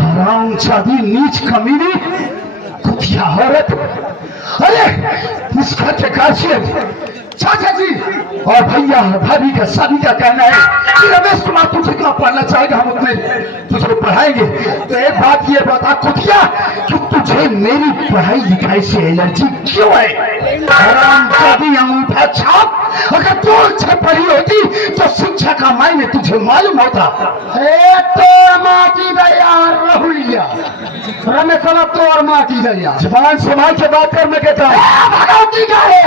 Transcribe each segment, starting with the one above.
हरामजादी नीच कमीनी कुतिया औरत। अरे इसका चाचा जी और भैया भाभी का सभी का कहना है कि रमेश कुमार तू जितना पढ़ना चाहेगा हम उतने तुझे पढ़ाएंगे। तो एक बात ये बता कुतिया कि तुझे मेरी पढ़ाई लिखाई से एलर्जी क्यों है? हरामजादी अंगूठा छाप, अगर तू अच्छे पढ़ी होती तो शिक्षा का मायने तुझे मालूम होता। तो माटी दया रहुलिया रमेश तो और माटी दया जबान समाज के बात करने के भगवती का है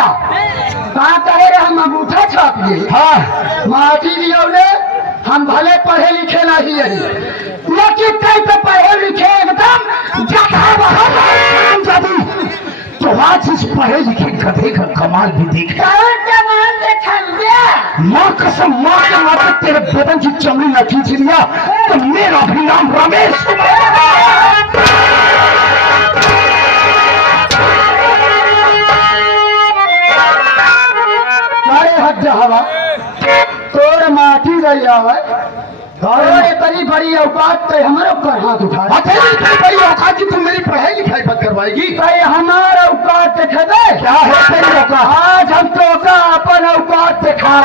कहाँ कहेगा हम अंगूठा छापिए। हाँ माटी दियोले हम भले पढ़े लिखे नहीं है लेकिन कई तो पढ़े लिखे एकदम तो आज इस पढ़े लिखे गधे का कमाल भी देख माँ कसम माँ के नाते तेरे बदन की चमड़ी न खींच लिया तो मेरा भी नाम रमेश। हवा तोर माटी रही है बड़ी बड़ी औकात तो हमारे ऊपर हाथ उठा बड़ी औकात की तुम मेरी पढ़ाई लिखाई बंद करवाएगी। भाई हमारा औकात दिखे क्या है तेरी औकात? आज हम तो का अपन औकात दिखा।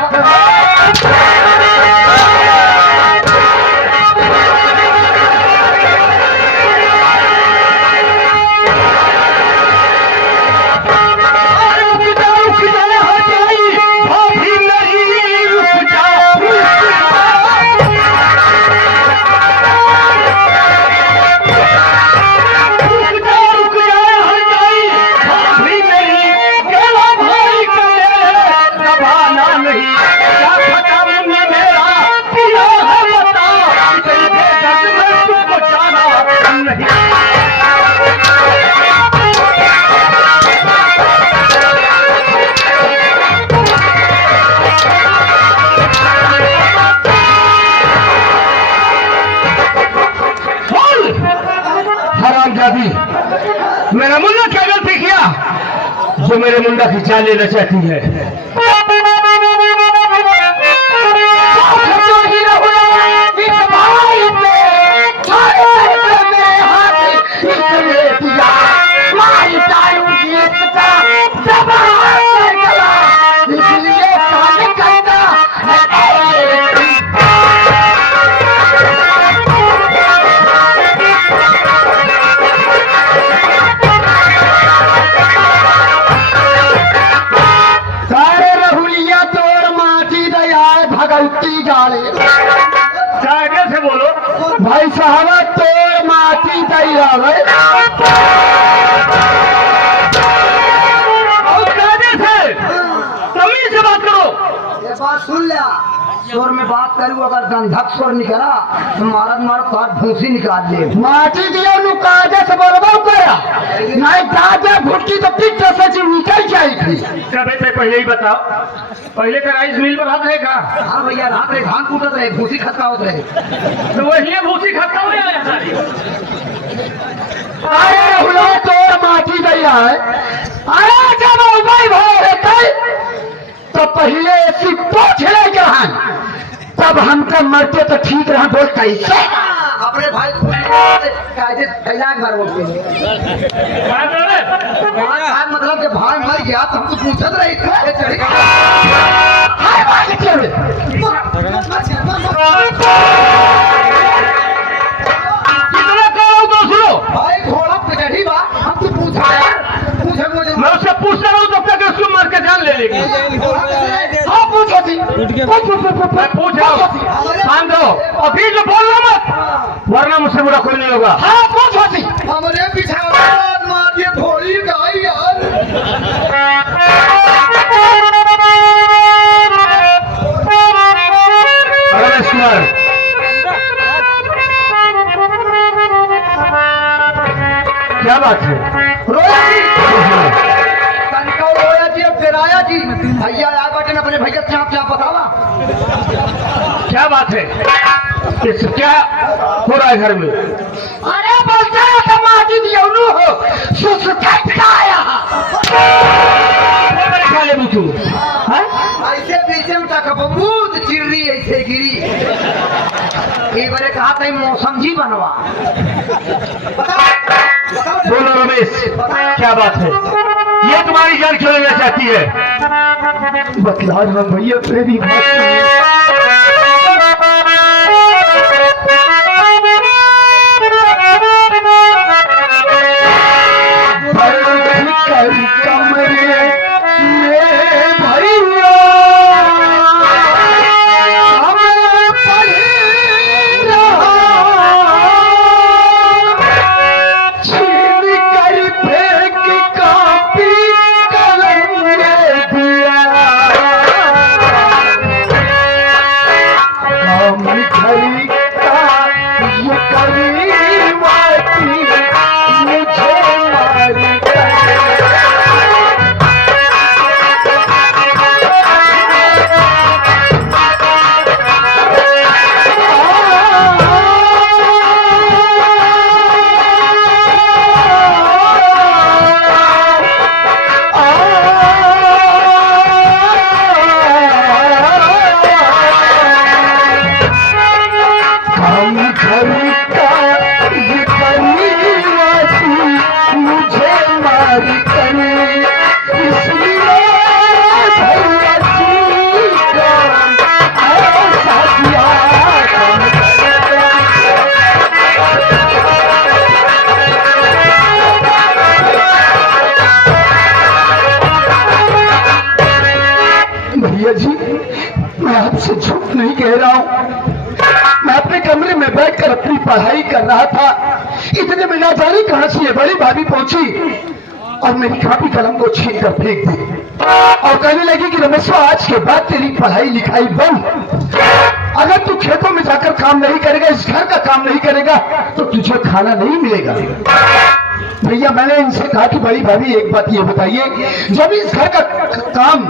मेरा मुंडा क्या गलती किया जो मेरे मुंडा की जान लेना चाहती है? से बोलो भाई साहब तो माटी तैयार तमीज से बात करो। ये बात सुन लिया स्वर में बात करूँ अगर गंधक स्वर निकला तो मारत मार भूसी निकाल ले। माटी दिया काजा से बोलबो करा नहीं काजा भुटकी तो पिट से निकल जाएगी। से पहले ही बताओ पहले का राइस मिल पर हाथ रहेगा? हाँ भैया रात रहे धान कूटत रहे भूसी खटकावत रहे तो वही भूसी खटकाव तो माटी दैया है। अरे जब उपाय भाई तो पहले ऐसी पोछ ले जहान तब हमका मरते तो ठीक रहा। बोल कैसे अपने भाई मतलब के भाई मर गया तो हमको पूछत रही भाई थोड़ा पिछड़ी बा हमको पूछा मैं उससे पूछ रहा हूँ तब तक उसको मार के जान ले लेगी। हाँ पूछो थी पूछ रहा हूँ अभी जो बोल रहा मत वरना मुझसे बुरा कोई नहीं होगा। हाँ पूछो थी हमारे पीछे मार दिए थोड़ी गाई यार। रमेश कुमार क्या बात है? रोया जी अब तेराया जी भैया आ बैठे ना अपने भैया क्या क्या बतावा क्या बात है? क्या हो रहा है घर में? अरे बोलते हैं समाधि दियोनु हो सुसुकाया खा ले बुतू हैं ऐसे पीछे में तक बहुत चिड़ी ऐसे गिरी एक बार कहा था मौसम जी बनवा। बोलो रमेश, क्या बात है? ये तुम्हारी जान क्यों लेना चाहती है? बतला रहा भैया, मेरी बात आपसे झूठ नहीं कह रहा हूँ। मैं अपने कमरे में बैठकर अपनी पढ़ाई कर रहा था, इतने में ना जाने कहां से ये बड़ी भाभी पहुंची और मेरी कापी कलम को छीन कर फेंक दी और कहने लगी कि रमेश, आज के बाद तेरी पढ़ाई लिखाई बंद। अगर तू खेतों में जाकर काम नहीं करेगा, इस घर का काम नहीं करेगा, तो तुझे खाना नहीं मिलेगा। भैया मैंने इनसे कहा कि बड़ी भाभी एक बात ये बताइए, जब इस घर का काम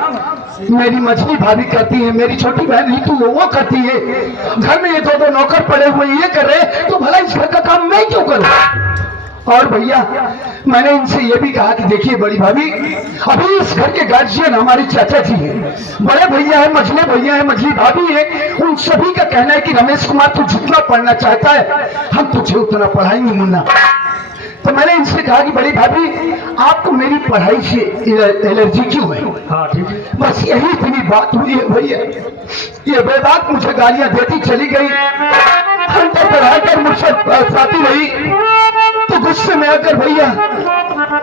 मेरी मछली भाभी करती है, मेरी छोटी बहन नीतू वो करती है, घर में ये दो नौकर पड़े हुए ये कर रहे, तो भला इस घर का काम मैं क्यों करूं? और भैया मैंने इनसे ये भी कहा कि देखिए बड़ी भाभी, अभी इस घर के गार्जियन हमारे चाचा जी हैं, बड़े भैया है, मझले भैया है, मझली भाभी है, उन सभी का कहना है कि रमेश कुमार तू जितना पढ़ना चाहता है हम तुझे उतना पढ़ाएंगे मुन्ना। तो मैंने इनसे कहा कि बड़ी भाभी आपको मेरी पढ़ाई से एलर्जी क्यों है? हाँ ठीक है, बस यही इतनी बात हुई है भैया। ये बेबाक मुझे गालियां देती चली गई, घंटे पढ़ाकर मुझसे साथी रही, तो गुस्से में आकर भैया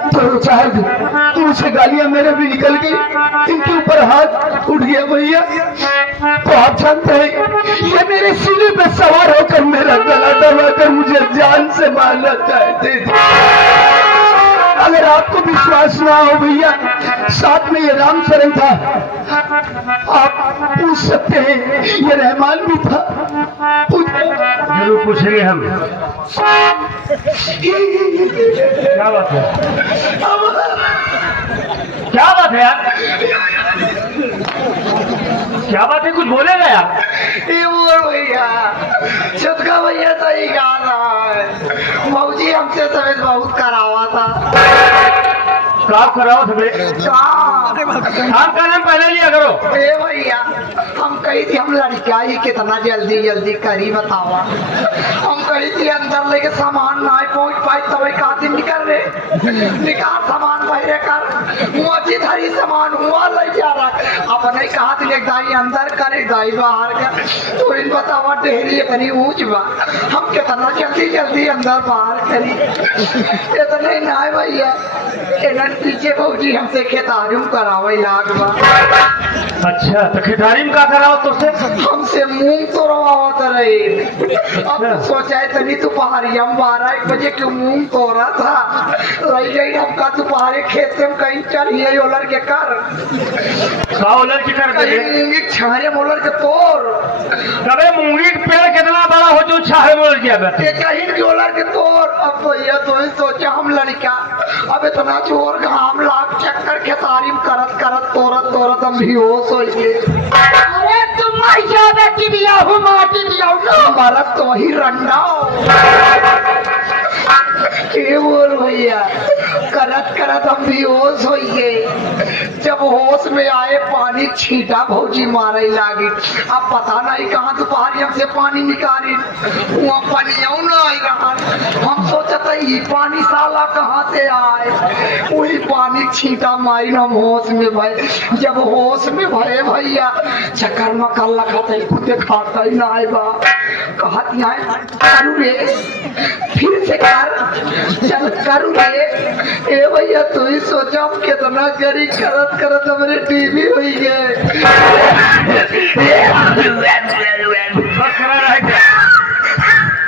तो चाहे मुझसे गालियां मेरे भी निकल गई, इनके ऊपर हाथ उठ गया भैया। तो आप जानते हैं ये मेरे सीने पे सवार होकर मेरा गला दबाकर मुझे जान से मारना चाहते थे। अगर आपको विश्वास ना हो भैया, साथ में ये राम शरण था, आप पूछ सकते हैं, ये रहमान भी था, जरूर पूछेंगे हम। क्या बात है? क्या बात है यार? क्या बात है, कुछ बोलेगा यार? ये बोल भैया, छुटका भैया सही कहा रहा है, मौजी हमसे समेत बहुत करावा था। काम कराओ समेत? काम का नाम पहले लिया करो। ए भैया हम कही थी हम लड़किया ही कितना जल्दी जल्दी करी बतावा, हम कही थी अंदर लेके सामान ना पहुंच पाई तब काती निकल रहे, निकाल सामान बहरे कर मोची धरी सामान हुआ ले जा रहा, अपने कहा थी एक दाई अंदर कर एक दाई बाहर कर, तो इन बतावा ढेरी इतनी ऊंच बा, हम कितना जल्दी जल्दी अंदर बाहर करी, इतने ना भैया पीछे भौजी हमसे खेतारिम करावे लाग बा। अच्छा तो खेतारिम का कराओ तुझसे? हमसे मूंग तोड़वावत रहे। अब सोचा है तनी दोपहरी हम 12-1 बजे क्यों मूंग तोड़ा था, रह गई हमका दोपहरी खेत में कहीं चलिए ओलर के कर ओलर के कर मूंगी छारे मोलर के तोड़। अबे मूंगी के पेड़ कितना बड़ा हो जो छारे मोलर किया बेटे? कहीं की ओलर के तोड़। अब भैया तो ही सोचा हम लड़का अब इतना जोर घाम लाग चक्कर खेतारिम करत करत तोड़त तोड़त हम बेहोश हो गए। अरे तुम बेटी दिया हूँ माटी दिया मरत तो ही रंडा ये बोल भैया करत करत हम भी होश हो गए। जब होश में आए पानी छींटा भौजी मारे लागी। अब पता नहीं कहाँ दोपहर हमसे पानी निकाली वहाँ पानी ना आई रहा। हम सोचते ये पानी साला कहाँ से आए। वही पानी छींटा मारी हम होश में भय। जब होश में भये भैया चक्कर मक्कर लगाते देखा ही ना आए बा। कहती है करू रे फिर से कर चल करू रे। ए भैया तू ही सोचा हम कितना गरीब करत करत हमारे टीवी हुई गए।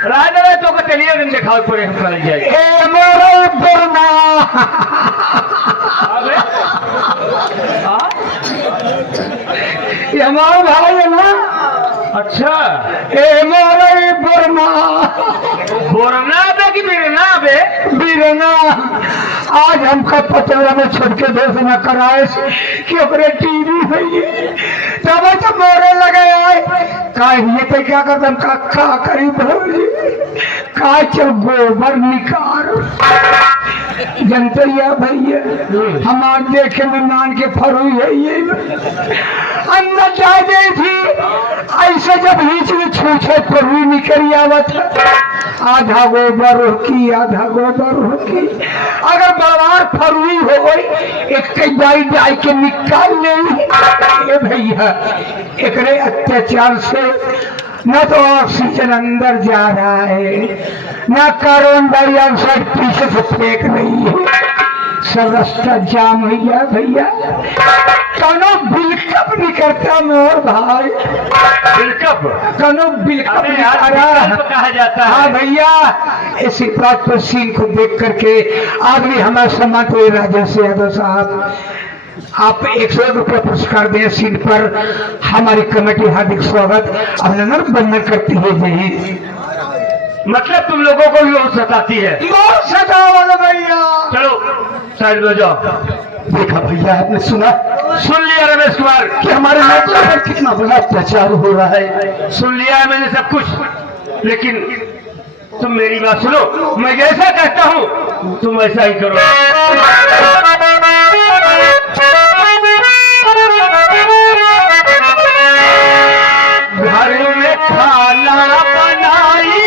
राजा तो का चलिए दिन दिखाओ पूरे हम कर जाए। ए मोरे बोना ये हमारा भाई है ना। अच्छा ए मोरे बोना बोरना बे कि बिरना बे? बीरना आज हमका पतला में छोड़ के देश न कराए कि ओकरे टीवी हुई तब तो मोरे लगे आए का ये तो क्या करता का करी भौजी का चल गोबर निकाल जनते या भैया हमार देखे में मान के फरुई है ये अंदर जा गई थी ऐसे जब बीच में छूछे फरुई निकल आवत आधा गोबर की आधा गोबर होगी। अगर बर्बाद फरुई हो गई एक जाई जाई के निकाल ले भैया एकरे अत्याचार से न तो ऑक्सीजन अंदर जा रहा है न कार्बन डाइऑक्साइड पीछे से फेंक रही है। सब रास्ता जाम हो गया भैया। कनो बिलकप नहीं करता मोर भाई। बिलकप कनो बिलकप कहा जाता है। हाँ भैया इसी बात पर सीन को देख करके आदमी हमारा सम्मान तो राजेश यादव साहब आप 101 रुपया पुरस्कार दें। सीन पर हमारी कमेटी हार्दिक स्वागत अभिनंदन बंदन करती है। जी मतलब तुम लोगों को भी बहुत सताती है। बहुत सतावल भैया। चलो साइड में जाओ। देखा भैया आपने सुना सुन लिया रमेश कुमार कि हमारे नेता पर कितना बड़ा अत्याचार हो रहा है। सुन लिया है मैंने सब कुछ। लेकिन तुम मेरी बात सुनो। मैं जैसा कहता हूँ तुम ऐसा ही करो। घर में खाना बनाई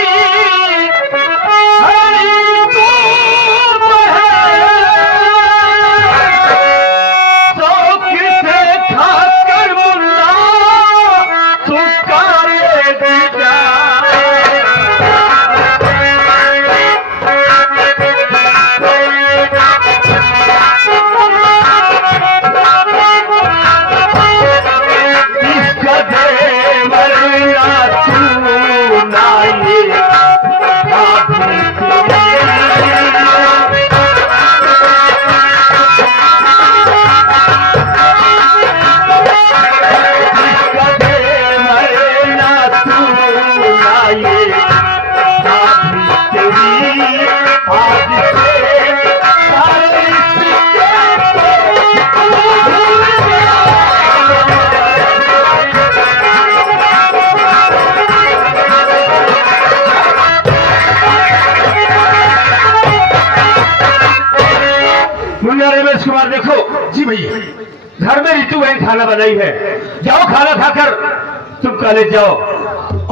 रमेश कुमार देखो। जी भैया घर में ऋतु बहन खाना बनाई है। जाओ खाना खाकर तुम कॉलेज जाओ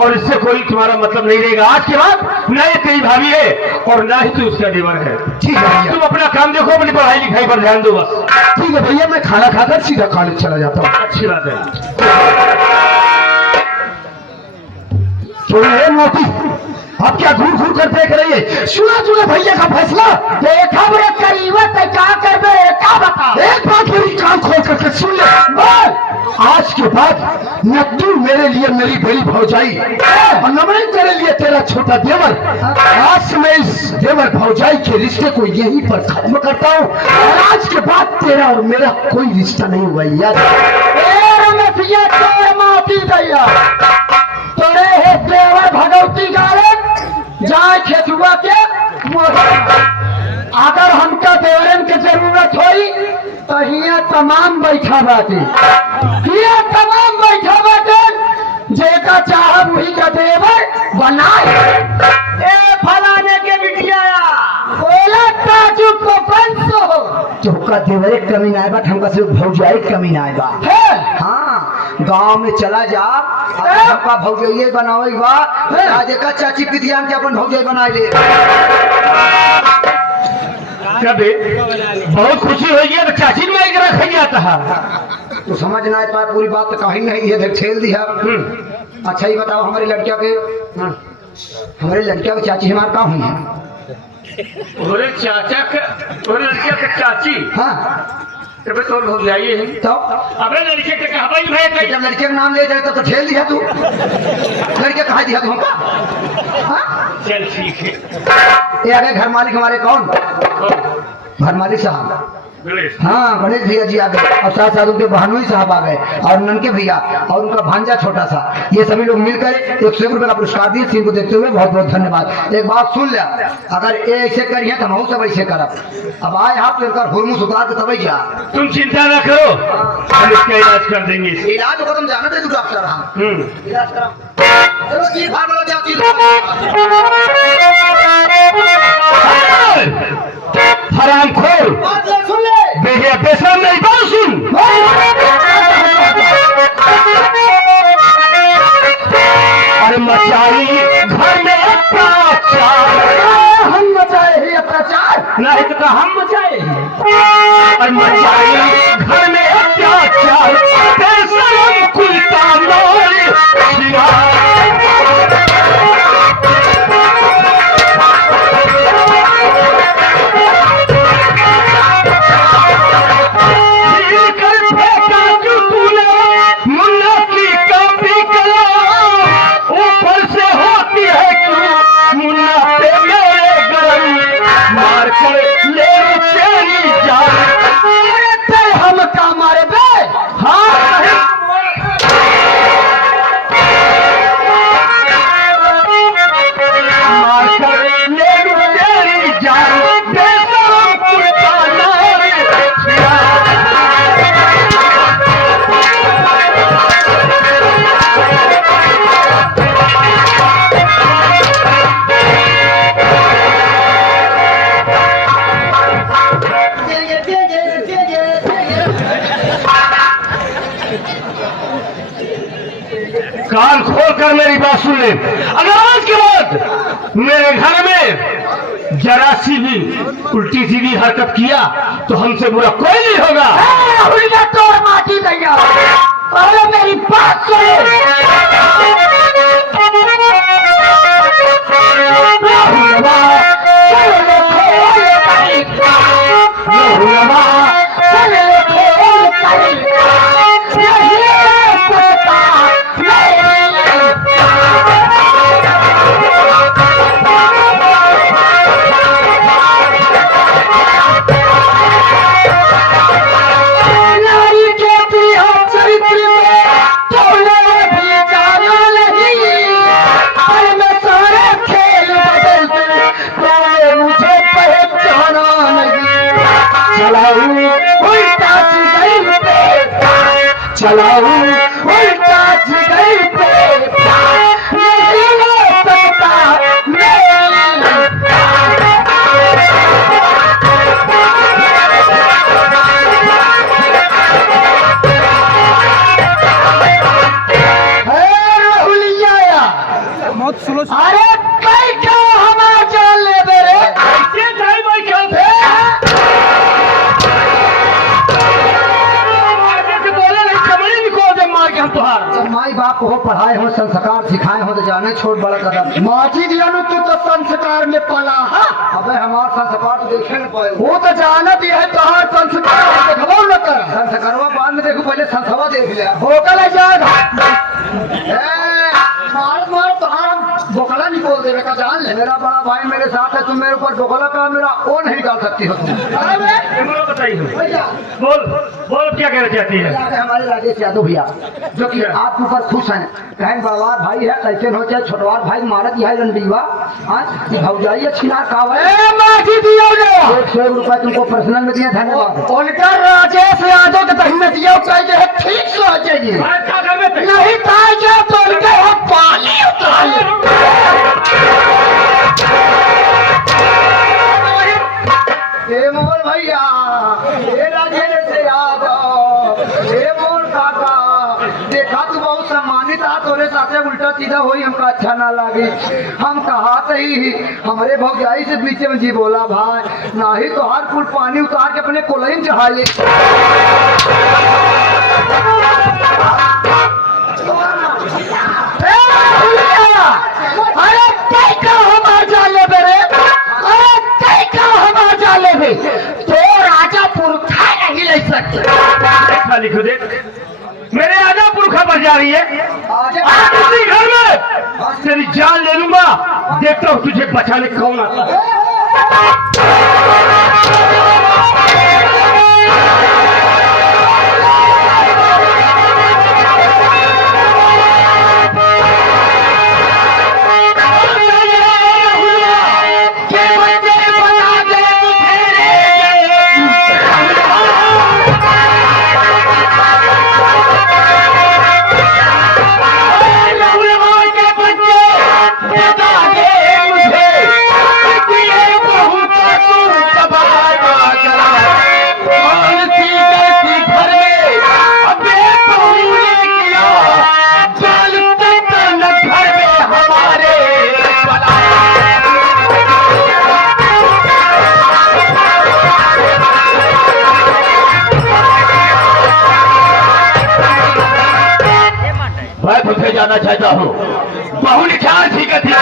और इससे कोई तुम्हारा मतलब नहीं रहेगा। आज के बाद न ये तेरी भाभी है और ना ही तू उसका देवर है। ठीक है भैया। तुम अपना काम देखो अपनी पढ़ाई लिखाई पर ध्यान दो बस। ठीक है भैया मैं खाना खाकर सीधा कॉलेज चला जाता हूँ। अच्छी बात है। सुनिए मोती आप क्या घूर घूर कर देख रही है। सुना भैया का फैसला देखा मेरे करीबत है क्या कर क्या बता। एक बात मेरी कान खोल करके सुन ले। बोल आज के बाद न तू मेरे लिए मेरी बड़ी भौजाई और न मैं तेरे लिए तेरा छोटा देवर। आज से मैं इस देवर भौजाई के रिश्ते को यहीं पर खत्म करता हूँ और आज के बाद तेरा और मेरा कोई रिश्ता नहीं हुआ याद। भैया तोरे है देवर भगवती गाले जाए खेतुआ के अगर हमका देवरन के जरूरत होई तो हिया तमाम बैठा बाटे। हिया तमाम बैठा बाटे जेका चाह वही का देवर बनाए। ए फलाने के बिटिया कोई देवरे कमी ना बा हमका सिर्फ भौजाई कमी ना बा हाँ गांव में चला जा हमका भौजाई बनावे बा आज का चाची पितिया के अपन भौजाई बनाए ले कभी बहुत खुशी हुई है तो चाची में एक रखा जाता है तो समझ ना पाए पूरी बात तो कहीं नहीं है देख ठेल दिया अच्छा ही बताओ हमारी लड़किया के चाची हमारे कहाँ हुई है और चाचा के और लड़किया के चाची हाँ तब तो भौजाई है तो अबे लड़के के कहा भाई भाई जब लड़के का नाम ले जाए तो ठेल दिया तू लड़के कहा दिया तू हमका हाँ? चल ठीक है ये आगे घर मालिक हमारे कौन घर मालिक साहब गणेश हाँ गणेश भैया जी आ गए और साथ साथ उनके बहनोई साहब आ गए और ननके भैया और उनका भांजा छोटा सा ये सभी लोग मिलकर 100 रुपए का पुरस्कार दिए सीन को देखते हुए बहुत बहुत धन्यवाद एक बात सुन लिया अगर ये ऐसे करिए तो हम सब ऐसे करब अब आए हाथ लेकर हुरमुस उतार के तब जा तुम चिंता ना करो हम इसका इलाज कर देंगे इलाज होगा तुम जाना थे तू डॉक्टर हम इलाज करा चलो जी भाग लो जाओ चीज हराम खोर सुन ले बेहिया बेशरम नहीं बात सुन अरे मचाई घर में अत्याचार हम मचाए ही अत्याचार नहीं तो कहा हम मचाए और मचाई घर में अत्याचार बेशरम कुलता लोरी कान खोल कर मेरी बात सुन ले अगर आज के बाद मेरे घर में जरा सी भी उल्टी सीधी हरकत किया तो हमसे बुरा कोई नहीं होगा तो माटी गया पहले मेरी बात चलाऊ उल्टा जिगर पे नहीं हो सकता मौत सुनो अरे कई क्यों हमारा जान ले बेरे ऐसे जाए भाई खेलते माई बाप हो पढ़ाए हो संस्कार सिखाए हो तो जाने छोड़ बड़ा कदम माची दिया तू तो संस्कार में पला अबे हमारा संस्कार तो देखे न पाए वो तो जाना भी है कहाँ संस्कार देखो न कर संस्कारवा बाद में देखो पहले संस्वा देख लिया होटल है जान मार मार तो हम बोकला नहीं बोल देने का जान ले मेरा बड़ा भाई मेरे साथ है तुम मेरे ऊपर बोकला का मेरा वो नहीं डाल सकती हो तुम बताइए बोल बोल क्या कहना चाहती है हमारे राजेश यादव भैया जो कि आप ऊपर खुश हैं कहें बड़वार भाई है कैसे हो चाहे छोटवार भाई मारत है रंडीवा भौजाई अच्छी ना कहा 100 रुपए तुमको पर्सनल में दिए धन्यवाद उनका राजेश यादव के तक में दिया चाहिए ठीक से चाहिए नहीं चाहिए तो उनके हम पानी उतार मोहन भैया उल्टा सीधा होई हमका अच्छा ना लागे। हम कहा सही हमारे भौजाई से बीच में जी बोला भाई नाही तो हर फूल पानी उतार के अपने कोलइन चढ़ाइए। अरे तय का हमार जाले बेरे, अरे तय का हमार जाले बे, तो राजा पुरखा नहीं ले सकते। लिखो दे मेरे आजा पुरखा पर जा रही है, आज इसी घर में तेरी जान ले लूंगा, देखता हूँ तुझे बचाने कौन आता है। जाना चाहता हूँ बहू ने क्या ठीक थी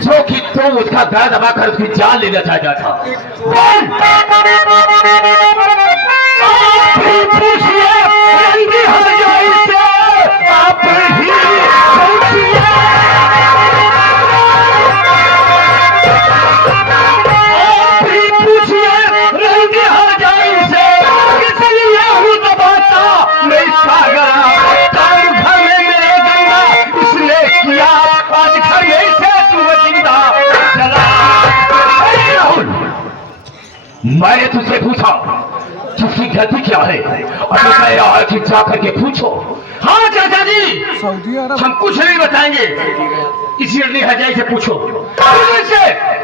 जो कि तुम उसका गला दबाकर उसकी जान लेना चाहता था। मैंने तुझसे पूछा तुझकी गलती क्या है और तो कह रहा है कि जा करके पूछो। हाँ चाचा जी हम कुछ नहीं बताएंगे, इसी अगली हजाई से पूछो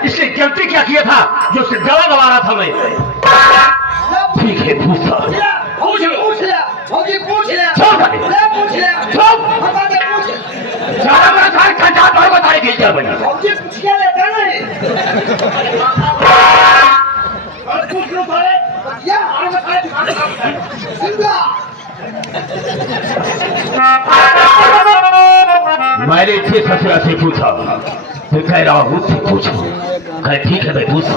इसने गलती क्या किया था जो उससे गला दबा रहा था मैं। ठीक है पूछा मैंने इसे ससुरा से पूछा तो कह रहा हूँ मुझसे पूछो। कह ठीक है मैं पूछा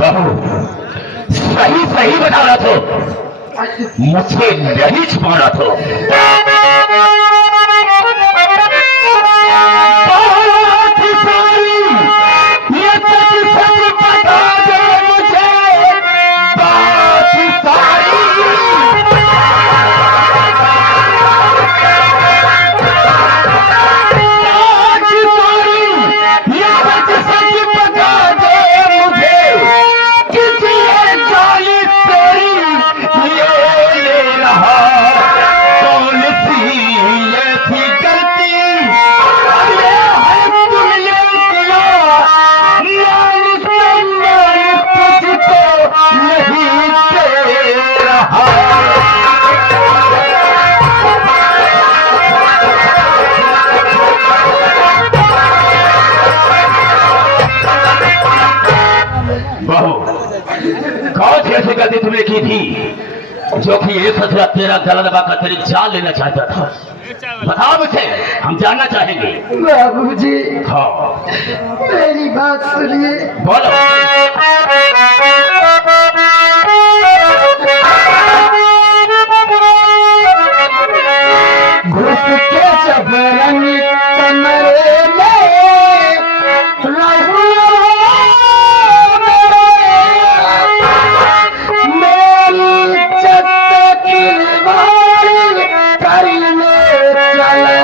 बहू सही सही बता रहा था मुझसे नहीं छुपाना था। ये सच सच बता दे मुझे बात सारी। ये सच सच बता दे मुझे किसी जाली तेरी ये ले रहा कौन सी ऐसी गलती अरे है तुमने किया मालिक तुझको नहीं दे रहा। बहू कौन सी ऐसी गलती तुमने की थी जो कि ये ससुरा तेरा गला दबाकर तेरी जान लेना चाहता था? बताओ मुझे, हम जानना चाहेंगे। बाबूजी हाँ मेरी बात सुनिए। बोलो। घुस के जबरन कमरे में रहू मेरी इज्जत गिरवाई करने चला।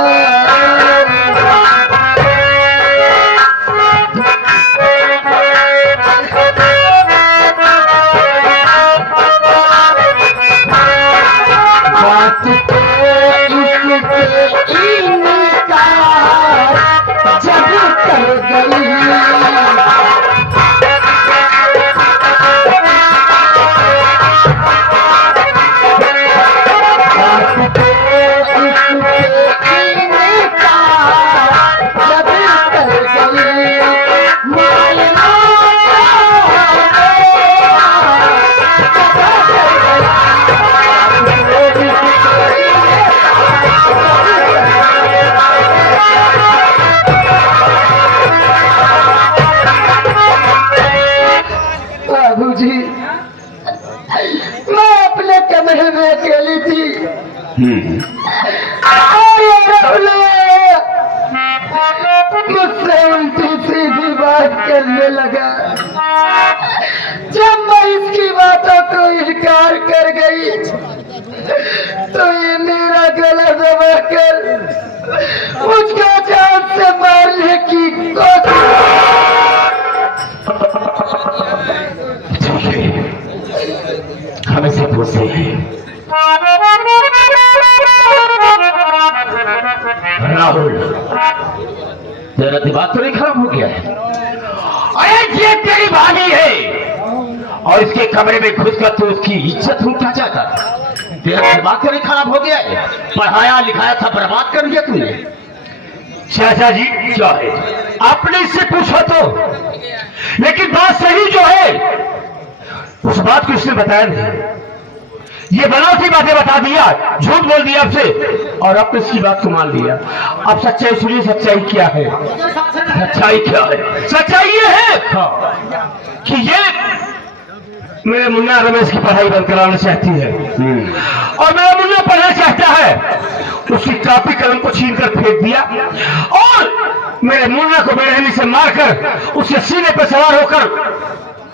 मुझसे उल्टी सीधी बात करने लगा। जब मैं इसकी बातों को इनकार कर गई तो ये मेरा गला दबाकर मुझको जान से मारने की कोशिश। हम इसे पूछते हैं राहुल, तेरा दिमाग तो नहीं खराब हो गया है? अरे ये तेरी भाभी है और इसके कमरे में घुसकर तो उसकी इज्जत लूटना चाहता था। तेरा दिमाग तो नहीं खराब हो गया है? पढ़ाया लिखाया था बर्बाद कर दिया तूने। चाचा जी क्या है, आपने इससे पूछा तो, लेकिन बात सही जो है उस बात को इसने बताया नहीं। ये बनावटी बातें बता दिया, झूठ बोल दिया आपसे और आपने इसकी बात को मान लिया। अब सच्चाई सुनिए, सच्चाई क्या है? सच्चाई क्या है? सच्चाई ये है कि ये मेरे मुन्ना रमेश की पढ़ाई बंद कराना चाहती है और मेरा मुन्ना पढ़ना चाहता है। उसकी कॉपी कलम को छीन कर फेंक दिया और मेरे मुन्ना को बेरहमी से मारकर उसके सीने पर सवार होकर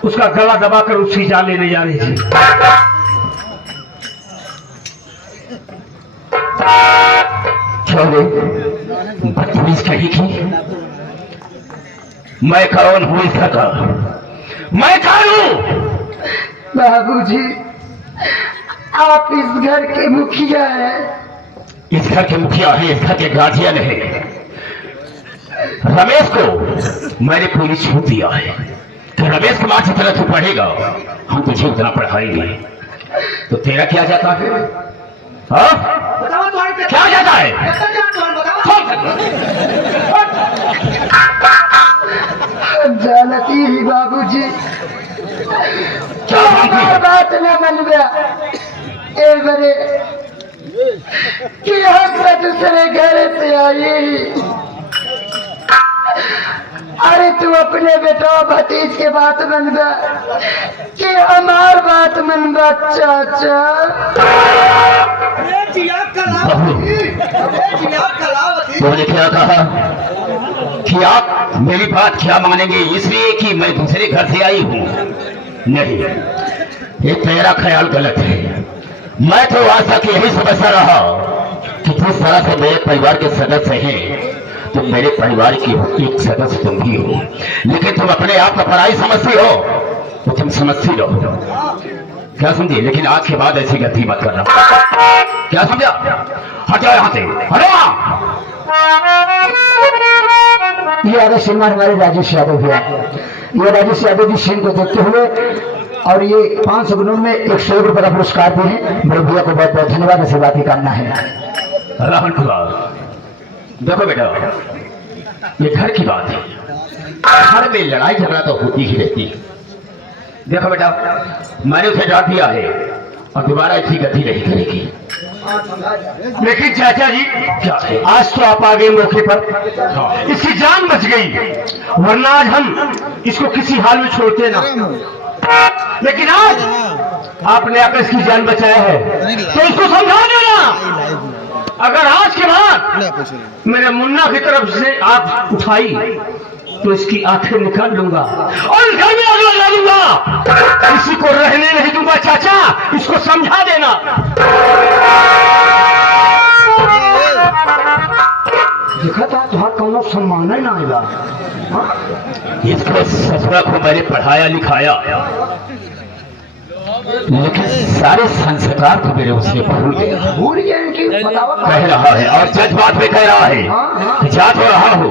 उसका गला दबाकर उसकी जान लेने जा रही थी। बदतमीज कही थी। मैं कौन हूं इसका का? मैं कौन हूं? बाबूजी, आप इस घर के मुखिया हैं। इस घर के मुखिया है, इस घर के गार्जियन है। रमेश को मैंने पूरी छूट दिया है कि रमेश कुमार जितना तू पढ़ेगा हम तुझे उतना पढ़ाएंगे। तो तेरा क्या जाता है? हाँ? क्या जाता है? जानती ही बाबूजी, क्या बात न मन गया बड़े कि हम दूसरे घर से आई। अरे तू अपने बेटा भतीज के बात मन गया कि हमार बात मन गया। चाचा तुमने क्या कहा कि आप मेरी बात क्या मानेंगे इसलिए कि मैं दूसरे घर से आई हूँ? नहीं, ये तेरा ख्याल गलत है। मैं तो आज तक यही समझता रहा कि जिस तरह से मेरे परिवार के सदस्य हैं तो मेरे परिवार की एक सदस्य तुम भी हो, लेकिन तुम अपने आप को पराई समझती हो तो तुम समझती रहो। क्या समझी? लेकिन आज के बाद ऐसी गलती मत करना। क्या समझा? हट जाओ यहाँ से, हटो। ये आगे श्रीमान हमारे राजेश यादव भैया, ये राजेश यादव जी सीन को देखते हुए और ये 500 गुणों में 100 रुपए का पुरस्कार दिए हैं। मेरे भैया को बहुत बहुत धन्यवाद, ऐसी बात ही कामना है। राहुल कुमार, देखो बेटा, ये घर की बात है। घर में लड़ाई झगड़ा तो होती ही रहती है। देखो बेटा, मैंने उसे डांट दिया है और दोबारा ऐसी गति नहीं करेगी। लेकिन चाचा जी क्या है, आज तो आप आ गए मौके पर। इसकी जान बच गई, वरना आज हम इसको किसी हाल में छोड़ते ना। लेकिन आज आपने आकर इसकी जान बचाया है तो इसको समझा देना। अगर आज के बाद मेरे मुन्ना की तरफ से आप उठाई तो इसकी आंखें निकाल लूंगा और घर में आग लगा दूंगा। किसी को रहने नहीं दूंगा। चाचा, इसको समझा देना। देखा था तुम्हारा कौन सम्मान है ना आएगा। इसको ससुरा को मैंने पढ़ाया लिखाया, लेकिन सारे संस्कार तो मेरे उसने भूल गया। भूल गए इनकी बताओ। कह रहा है और जज्बात में कह रहा है कि जा तो रहा हूँ,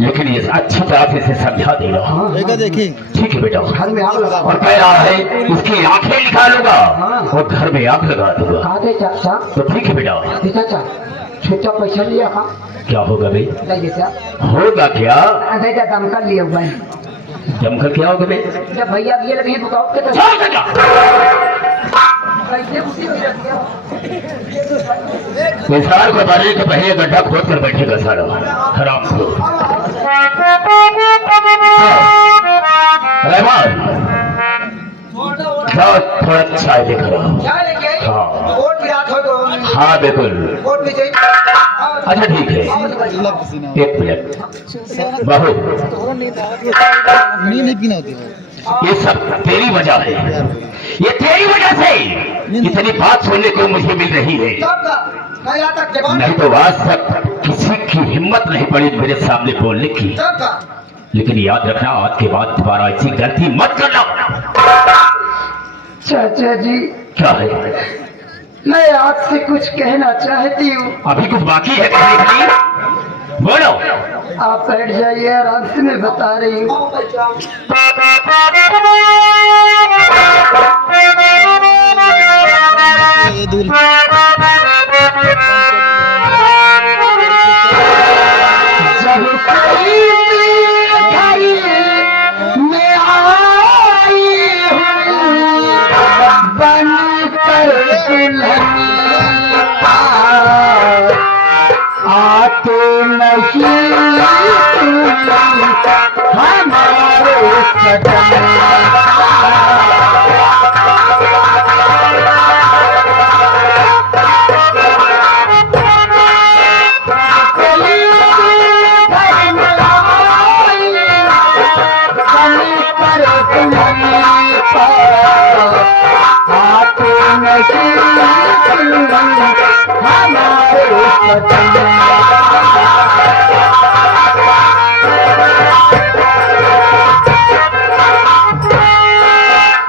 लेकिन ये अच्छी तरह से इसे समझा दे रहा हूँ। देखिए ठीक है बेटा। घर में आग लगा। और कह रहा है उसकी आंखें निकालूंगा और घर में आग लगा दूंगा। कहा दे चाचा। तो ठीक है बेटा। चाचा छोटा पैसा लिया था। क्या होगा भाई? क्या होगा क्या? दमकल लिया हुआ है। दमकल क्या होगा भाई? जब भैया ये लगे तो कहो के विशाल को बारे के पहले गड्ढा खोद कर बैठेगा सारा हराम को। रहमान क्या थोड़ा चाय लेकर आओ। हाँ हाँ बिल्कुल। अच्छा ठीक है, एक मिनट। बहू नहीं पीना होती है। ये सब तेरी वजह है, ये तेरी वजह से इतनी बात सुनने को मुझे मिल रही है। नहीं तो आज तक किसी की हिम्मत नहीं पड़ी मेरे सामने बोलने की। लेकिन याद रखना, आज के बाद दोबारा ऐसी गलती मत करना। चाचा जी क्या है? मैं आपसे कुछ कहना चाहती हूँ। अभी कुछ बाकी है कहने के लिए? बोलो। आप बैठ जाइए, आराम से मैं बता रही हूँ। जब कोई में आई हूँ बन कर दुल्हनिया, आते नहीं हमारे सदन।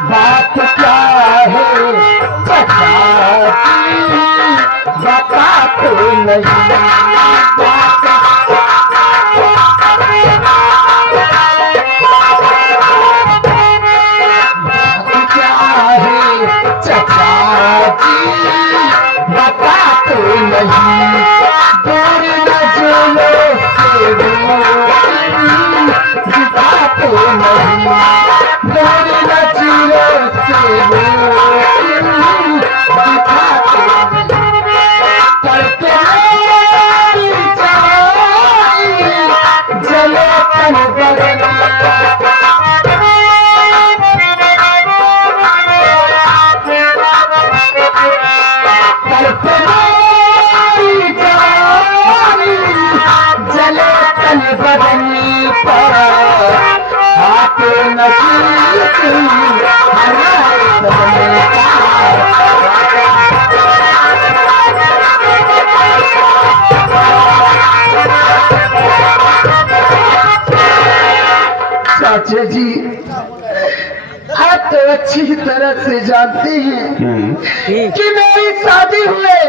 बात क्या है बताते नहीं। चाचा जी आप तो अच्छी तरह से जानते हैं कि मेरी शादी हुए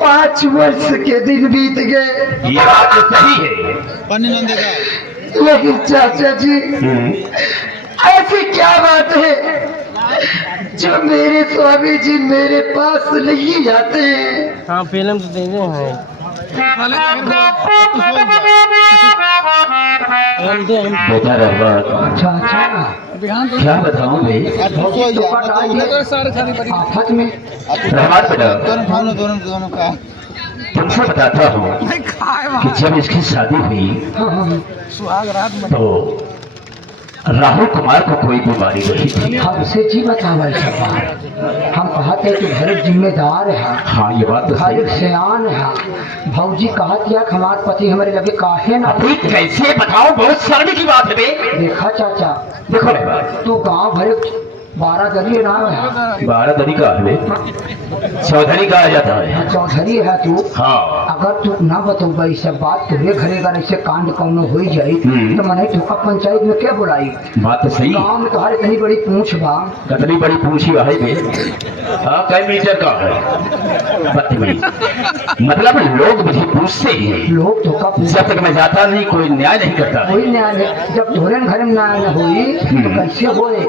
5 वर्ष के दिन बीत गए। ये बात तो सही है। पानी नहीं देगा। लेकिन चाचा जी ऐसी क्या बात है जो मेरे स्वामी जी मेरे पास नहीं आते हैं? हाँ फिल्म तो देखे हैं। बेटा रहमान, चाचा क्या बताऊं भाई? आफत में रहमान बेटा, दोनों का तुमसे बताता हूँ कि जब इसकी शादी हुई तो राहुल कुमार को कोई बीमारी नहीं थी। हमसे जी बतावा हम कहते कि घर जिम्मेदार है। हाँ ये बात तो सही घर है। सियान है। भौजी कहा किया हमारे पति हमारे लगे काहे ना। अभी कैसे बताओ, बहुत शर्म की बात है बे। देखा चाचा देखो रहमान, तू गांव भरे 12 दली नाम है। 12 दरी का है, चौधरी कहा जाता है। चौधरी है तू। हाँ अगर तू ना बतौबा ई सब बात तुझे घरे अगर ऐसे कांड कौनो हो जाई तो मने तू का पंचायत में क्या बुलाई? बात तो सही। गांव में तुम्हारी इतनी बड़ी पूंछ बा। कितनी बड़ी पूंछ है बे? हाँ, कई मीटर का है? बदतमीज। मतलब लोग मुझे पूछते हैं, लोग तो का जब तक मैं जाता नहीं कोई न्याय नहीं करता। कोई न्याय नहीं। जब तोरे घर में न्याय न हुई तो कैसे होए?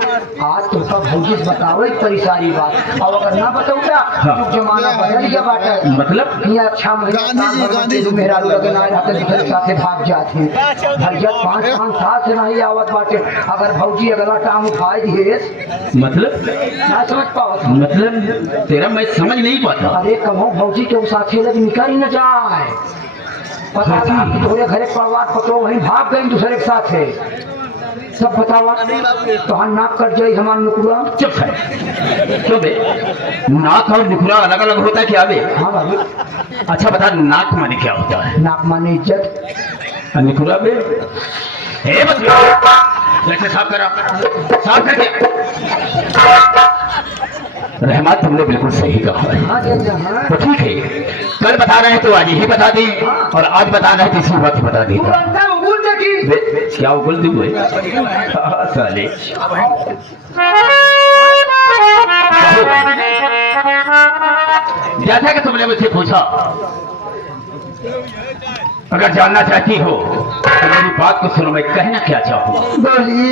आज तो का भौजी बतावे परी सारी बात, और अगर ना बताऊगा तो जमाना बदल गया बाटा। मतलब ये अच्छा गांधी जी मेरा लोग ना रहते दूसरे साथे भाग जाते भैया 5-5 साल से नहीं आवत बाटे। अगर भौजी अगला टाइम उठाए दिए मतलब ना समझ पाओ। मतलब तेरा मैं समझ नहीं पाता। अरे कहो भौजी के साथे लग निकल ही न जाए। पता था कि तोरे घरे परिवार पतो वहीं भाग गई दूसरे के साथ है। सब बतावा तो हम नाक कर जाई हमार नुकुरा। चुप कर। क्यों बे? नाक और नुकुरा अलग अलग होता है क्या बे? हाँ बाबू। अच्छा बता, नाक माने क्या होता है? नाक माने इज्जत, और नुकुरा बे? ए बस जैसे साफ करा, साफ कर दिया। रहमत, तुमने बिल्कुल सही कहा है। हाँ हाँ। तो ठीक है, कल बता रहे हैं तो आज ही बता दी, और आज बता रहे हैं तो इसी वक्त बता दी। क्या उगल दी हुए साले? जैसा कि तुमने मुझसे पूछा, अगर जानना चाहती हो तो मेरी बात को सुनो, मैं कहना क्या चाहूँ। बोलिए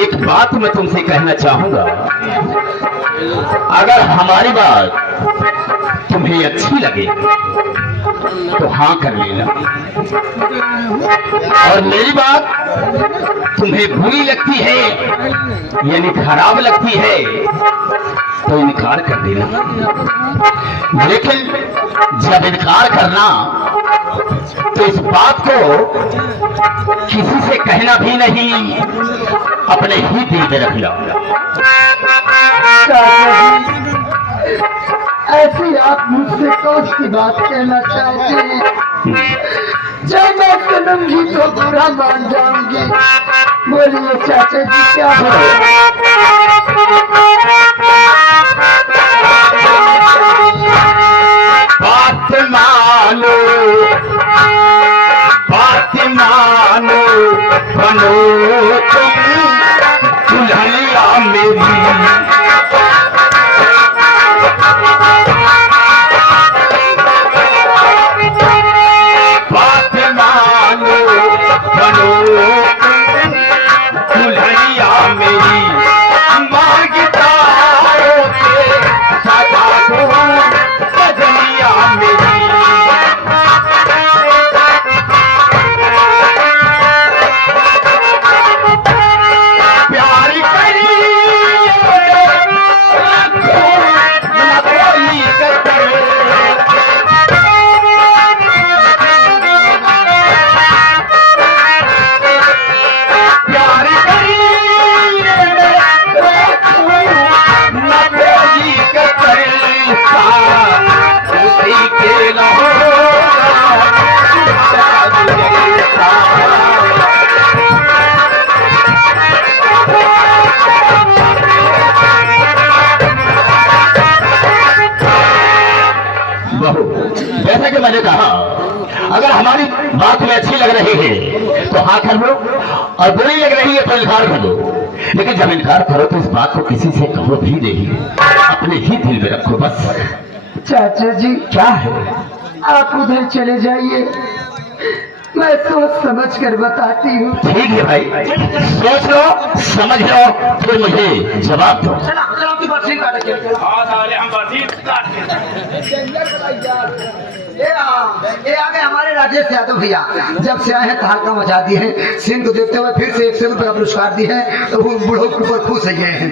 एक बात मैं तुमसे कहना चाहूंगा। अगर हमारी बात तुम्हें अच्छी लगे तो हाँ कर लेना, और मेरी बात तुम्हें बुरी लगती है यानी खराब लगती है तो इनकार कर देना। लेकिन जब इनकार करना तो इस बात को किसी से कहना भी नहीं, अपने ही दिल में रखना। ऐसी आप मुझसे कौन सी बात कहना चाहते हैं जब मैं करूंगी तो बुरा मान जाऊंगी? बोलिए चाचा जी क्या बात मानो, बात मानो, बनो तुम दुल्हनिया मेरी। बात मानो, बनो तुम दुल्हनिया मेरी। मांगता होके सदा तुम सजनिया मेरी। जैसा कि मैंने कहा, अगर हमारी बात तुम्हें अच्छी लग रही है तो हाँ कर लो, और बुरी लग रही है तो इनकार कर दो। लेकिन जब इनकार करो तो इस बात को किसी से कहो भी नहीं, अपने ही दिल में रखो बस। चाचा जी क्या है? आप उधर चले जाइए, मैं सोच समझ कर बताती हूँ। ठीक है भाई, सोच लो समझ लो फिर मुझे जवाब दो। चला चला की बर्सी काट के हाँ साले हम बर्सी काट ये आ गए हमारे राजेश यादव भैया। जब से आए हैं तहलका मचा दिए हैं, सिंह को देखते हुए फिर से 100 रुपये का पुरस्कार दिए हैं, तो वो बूढ़ों के ऊपर खुश है गए हैं।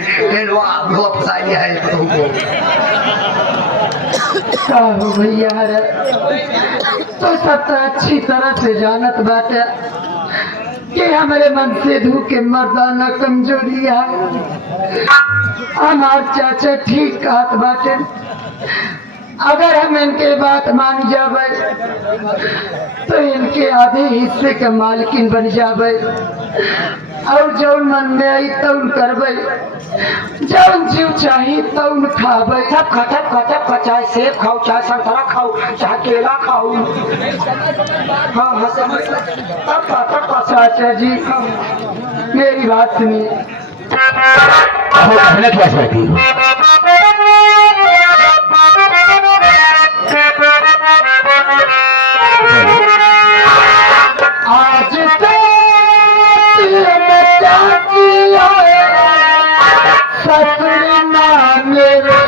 बूढ़ो फंसा लिया है बूढ़ों को। हो भैया रे, तो सब तो अच्छी तरह से जानत बाटे कि हमारे मन से धू के मर्दाना कमजोरी है। हमार चाचा ठीक कहत बाटे, अगर हम इनके बात मान जावे तो इनके आधे हिस्से के मालकिन बन जावे, और जौन मन में आई तौन करवे, जौन जीव चाही तौन खावे। सब खा चाहे सेब खाओ, चाहे संतरा खाओ, चाहे केला खाओ। हाँ हाँ सब चाचा जी मेरी बात सुनिए। कहना क्या चाहती हो? आज तो ससुर माँ मेरे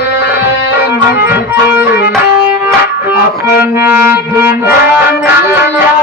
मुझको अपनी दुल्हनिया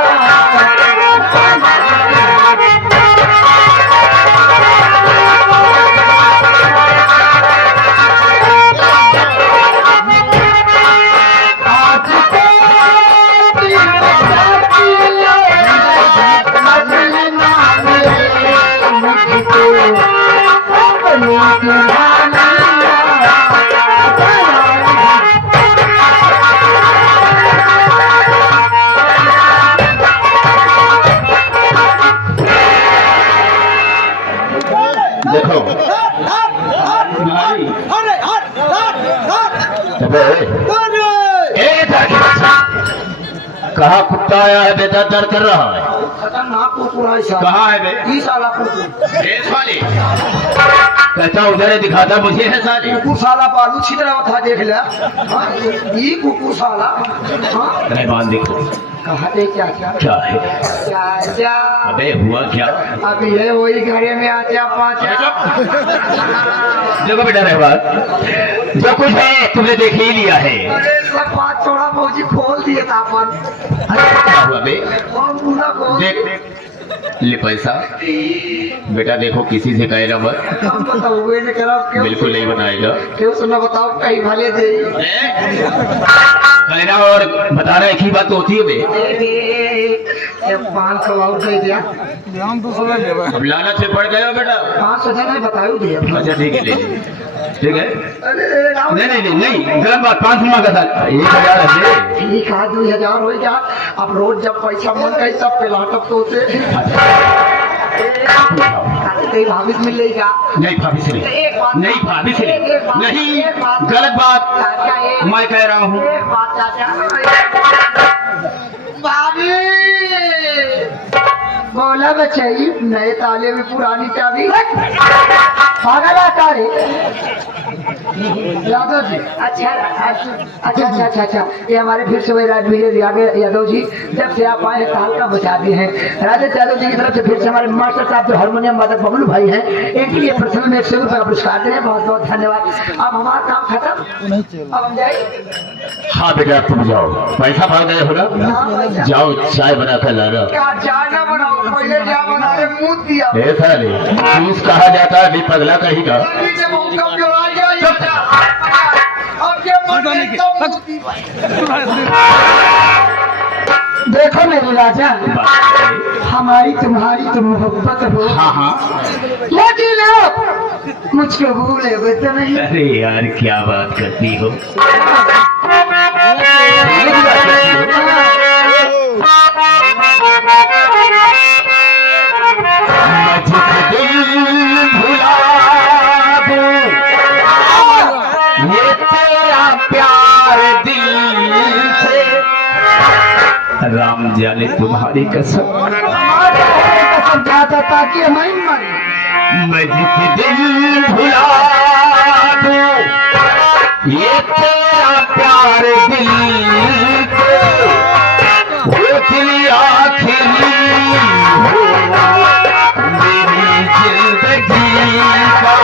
देखो कहा कुत्ता आया है बेटा, दर्द कर रहा है। खतरनाक कुकुर है साला। कहाँ है बे? ई साला कुकुर। साले कहता उधर ही दिखाता मुझे है साले। कुकुर साला बालू छितरा था, देख लिया। हाँ, ई कुकुर साला। हाँ रहमान देखो कहा थे क्या क्या क्या है? चाचा अबे हुआ क्या? अब ये वही घरे में आचा पाचा। देखो बेटा रहमान, जो कुछ है तुमने देख ही लिया है। अरे सब बात थोड़ा बहुत खोल दिए था अपन। क्या हुआ बे? हम पूरा खोल देख ले पैसा बेटा, देखो किसी से कहे ना मत। हम बताओगे नहीं करा क्यों? बिल्कुल नहीं बनाएगा। क्यों सुना बताओ कहीं भले दे। कहना और बताना एक ही बात तो होती है बे। 500 और दे दिया। अब लालच से पड़ गया बेटा। 500 नहीं बताओ दिया। अच्छा ठीक है, ले ठीक है। अरे राम नहीं नहीं नहीं नहीं गलत बात। 500 का था 1000 है। ठीक है 2000 हो गया। अब रोज जब पैसा मन गई तब पिलाटप तो से कहीं भाभी से मिल लेगा। नहीं भाभी से नहीं, नहीं भाभी से नहीं, गलत बात मैं कह रहा हूँ। एक बात चाचा, भाभी बोला बचाई नए ताले में पुरानी चाबी। पागल आता है यादव जी। अच्छा अच्छा, ये हमारे फिर से वही राजवीर यादव जी, जब से आप आए हैं तहलका मचा दिए हैं। राजेश यादव जी की तरफ से फिर से हमारे मास्टर साहब जो हारमोनियम वादक बबलू भाई हैं, इनके लिए प्रथम में 100 रुपये का पुरस्कार दे। बहुत बहुत धन्यवाद। अब हमारा काम खत्म, अब हम जाए। हाँ बेटा तुम जाओ, पैसा भाग गए होगा, जाओ चाय बना कर लाना। क्या जाना बनाओ, पहले क्या बना रहे मुंह दिया। ऐसा नहीं फूस कहा जाता है, अभी पगला कहीं का। नीचे बहुत कमजोर आ गया ये। अब ये मर गई तो मुंह दिया। देखो मेरे राजा, हमारी तुम्हारी तो मोहब्बत हो, हाँ हाँ, लेकिन आप मुझको भूले हुए तो नहीं। अरे यार क्या बात करती हो। ये तेरा प्यार दिल से, राम जाने तुम्हारी कसम। कसम था ताकि मैं मर मैं जिस दिल भुला दूं ये तेरा प्यार दिल को वो दिल आखिरी हो मेरी जिंदगी का।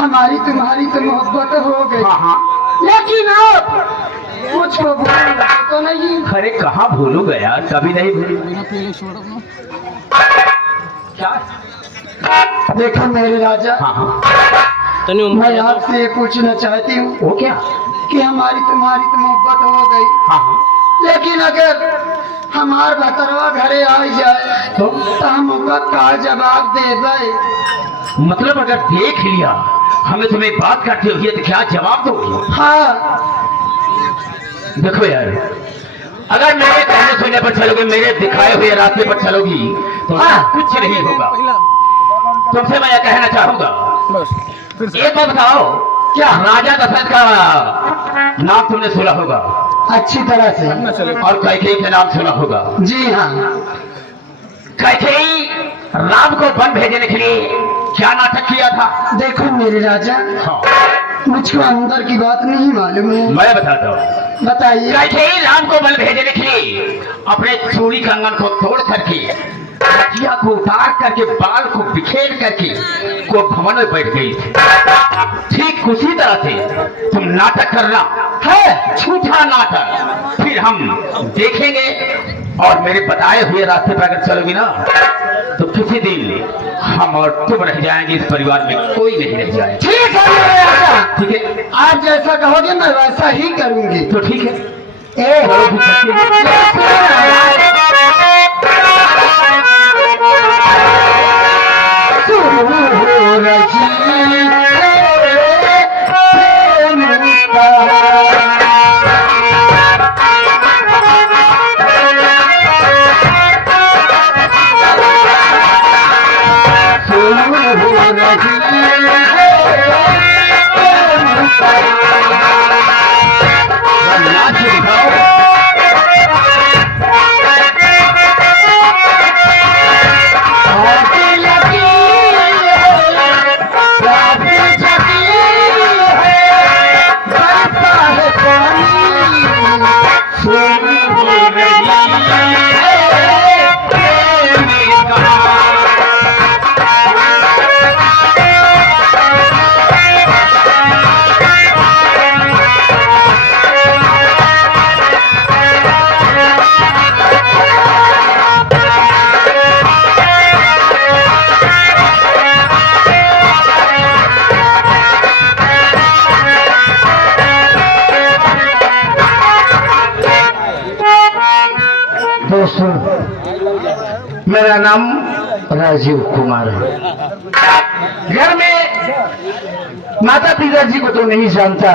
हमारी तुम्हारी तो मोहब्बत हो गई। लेकिन अब मुझको भूल तो नहीं। अरे कहाँ भूलूंगा यार, कभी नहीं भूलूंगा। क्या? देखो मेरे राजा, मैं आपसे पूछना चाहती हूँ वो क्या? कि हमारी तुम्हारी तो मोहब्बत हो गई, लेकिन अगर हमार भतरवा घरे आ जाए तो हम का जवाब दे दे। मतलब अगर देख लिया हमें तुम्हें बात करते हुए तो क्या जवाब दोगी? हाँ देखो यार, अगर मेरे कहने सुनने पर चलोगे, मेरे दिखाए हुए रास्ते पर चलोगी तो कुछ नहीं होगा। तुमसे मैं यह कहना चाहूंगा, एक बात बताओ, क्या राजा दशरथ का नाम तुमने सुना होगा? अच्छी तरह से। और कैकेयी का नाम सुना होगा? जी हाँ। कैकेयी राम को वन भेजने के लिए क्या नाटक किया था? देखो मेरे राजा, हाँ, मुझको अंदर की बात नहीं मालूम है। मैं बताता हूँ। बताइए। कैकेयी राम को वन भेजने के लिए अपने चूड़ी कंगन को तोड़ करके, हथिया को उतार करके, बाल को बिखेर करके को भवन में बैठ गई थी। ठीक उसी तरह से तुम नाटक करना है, झूठा नाटक। फिर हम देखेंगे और मेरे बताए हुए रास्ते पर अगर चलोगी ना तो किसी दिन हम और तुम रह जाएंगे, इस परिवार में कोई नहीं रह जाएगा। ठीक है मेरे राजा, ठीक है, आप जैसा कहोगे मैं वैसा ही करूंगी। तो ठीक है। दोस्तों, मेरा नाम राजीव कुमार है। घर में माता पिता जी को तो नहीं जानता,